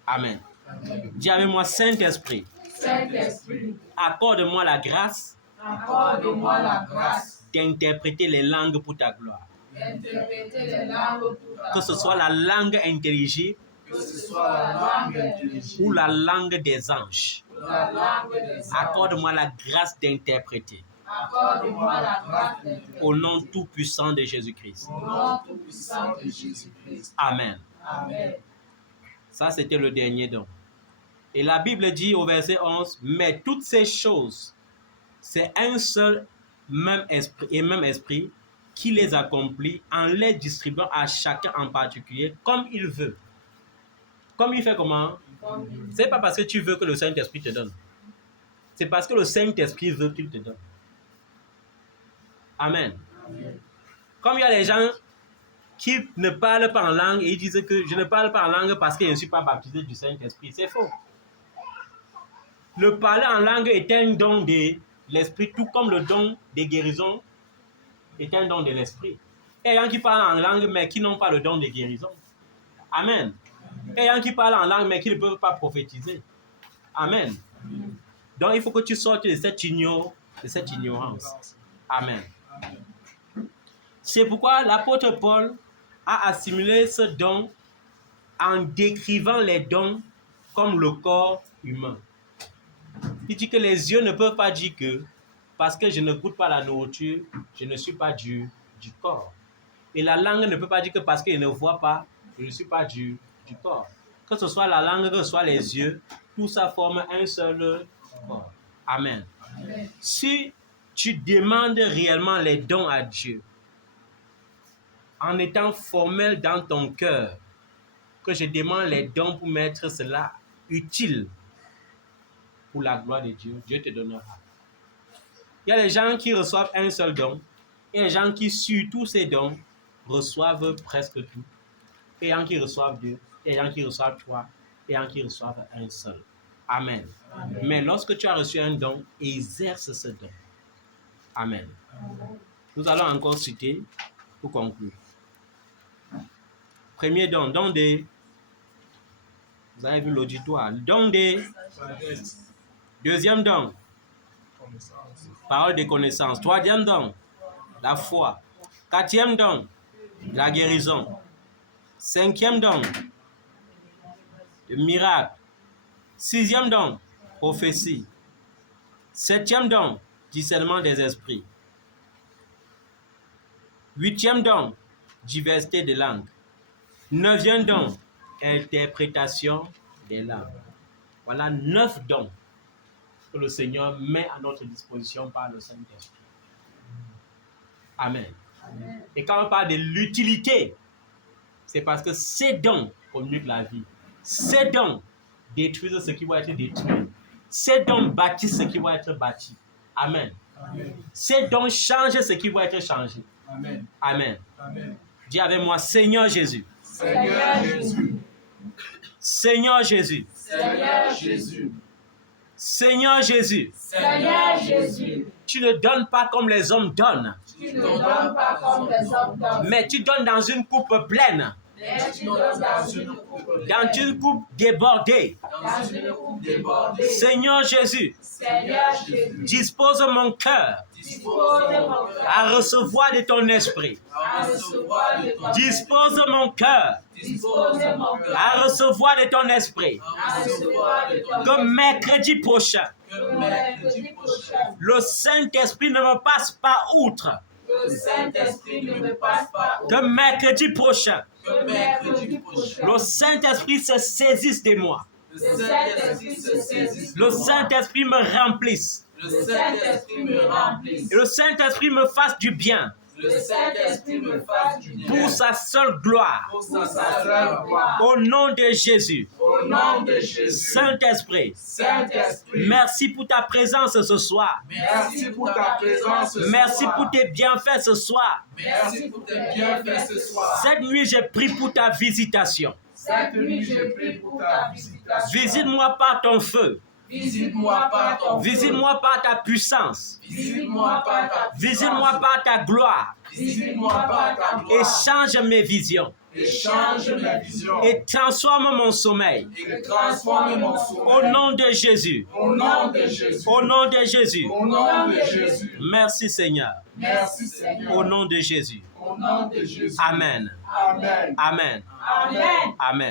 Amen. Amen. Dis avec moi, Saint-Esprit. Saint-Esprit. Accorde-moi la grâce. Accorde-moi la grâce. D'interpréter les langues pour ta gloire. D'interpréter les langues pour ta gloire. Que ce soit la langue intelligible. Que ce soit la langue intelligible. Ou la langue des anges. La langue des anges. Accorde-moi la grâce d'interpréter. Accorde-moi la grâce d'interpréter. Au nom tout-puissant de Jésus-Christ. Au nom tout-puissant de Jésus-Christ. Amen. Amen. Ça, c'était le dernier don. Et la Bible dit au verset 11, mais toutes ces choses, c'est un seul même esprit qui les accomplit en les distribuant à chacun en particulier comme il veut. Comme il fait comment? Ce n'est pas parce que tu veux que le Saint-Esprit te donne. C'est parce que le Saint-Esprit veut qu'il te donne. Amen. Comme il y a des gens qui ne parlent pas en langue et ils disent que je ne parle pas en langue parce que je ne suis pas baptisé du Saint-Esprit. C'est faux. Le parler en langue est un don de l'Esprit, tout comme le don des guérisons est un don de l'Esprit. Il y a des gens qui parlent en langue mais qui n'ont pas le don de guérison. Amen. Il y a des gens qui parlent en langue mais qui ne peuvent pas prophétiser. Amen. Donc il faut que tu sortes de cette ignorance. Amen. C'est pourquoi l'apôtre Paul a assimilé ce don en décrivant les dons comme le corps humain. Il dit que les yeux ne peuvent pas dire que parce que je ne goûte pas la nourriture, je ne suis pas du corps. Et la langue ne peut pas dire que parce que je ne vois pas, je ne suis pas du corps. Que ce soit la langue, que ce soit les yeux, tout ça forme un seul corps. Amen. Amen. Si tu demandes réellement les dons à Dieu, en étant formel dans ton cœur, que je demande les dons pour mettre cela utile pour la gloire de Dieu, Dieu te donnera. Il y a des gens qui reçoivent un seul don, et des gens qui, sur tous ces dons, reçoivent presque tout. Et des gens qui reçoivent deux, et des gens qui reçoivent trois, et des gens qui reçoivent un seul. Amen. Amen. Mais lorsque tu as reçu un don, exerce ce don. Amen. Amen. Nous allons encore citer pour conclure. Premier don, don des... Vous avez vu l'auditoire. Don des... Deuxième don, parole de connaissance. Troisième don, la foi. Quatrième don, la guérison. Cinquième don, le miracle. Sixième don, prophétie. Septième don, discernement des esprits. Huitième don, diversité de langues. Neuvième don, interprétation des langues. Voilà 9 dons que le Seigneur met à notre disposition par le Saint-Esprit. Amen. Amen. Et quand on parle de l'utilité, c'est parce que ces dons communiquent la vie. Ces dons détruisent ce qui va être détruit. Ces dons bâtissent ce qui va être bâti. Amen. Amen. Ces dons changent ce qui va être changé. Amen. Amen. Amen. Dis avec moi, Seigneur Jésus. Seigneur Jésus. Seigneur Jésus. Seigneur Jésus. Seigneur Jésus. Seigneur Jésus. Tu ne donnes pas comme les hommes donnent. Tu ne donnes pas comme les hommes donnent. Mais tu donnes dans une coupe pleine. Mais tu donnes dans une coupe pleine. Dans une coupe débordée. Dans une coupe débordée. Seigneur Jésus. Seigneur Jésus. Dispose mon cœur Dispose mon cœur. à recevoir de ton esprit. À recevoir de ton Dispose mon cœur Dispose mon cœur. à recevoir de ton esprit. À recevoir de ton Que mercredi prochain, Que mercredi prochain, le Saint-Esprit ne me passe pas outre. que le Saint-Esprit ne me passe pas. Que mercredi prochain, Que mercredi prochain, le Saint-Esprit se saisisse de moi. le Saint-Esprit se saisisse. Le Saint-Esprit me remplisse. Le Saint-Esprit me remplisse. Et le Saint-Esprit me fasse du bien Le Saint-Esprit me fasse du bien. pour sa seule gloire. Pour sa seule gloire. Au nom de Jésus. Au nom de Jésus. Saint-Esprit, Saint-Esprit. merci pour ta présence ce soir. Merci pour ta présence ce Merci soir. pour tes bienfaits ce soir. Merci pour tes bienfaits ce soir. Cette nuit, j'ai prié pour ta visitation. Cette nuit, je prie pour ta visitation. Visite-moi par ton feu. Visite-moi par ton feu. Visite-moi par ta puissance. Visite-moi par ta puissance. Visite-moi par ta gloire. Visite-moi par ta Et gloire. change mes visions. Et change mes visions. Et transforme mon sommeil. Et transforme mon sommeil. Au nom de Jésus. Au nom de Jésus. Au nom de Jésus. Au nom de Jésus. Merci Seigneur. Merci Seigneur. Au nom de Jésus. Au nom de Jésus. Amen. Amen. Amen. Amen. Amen.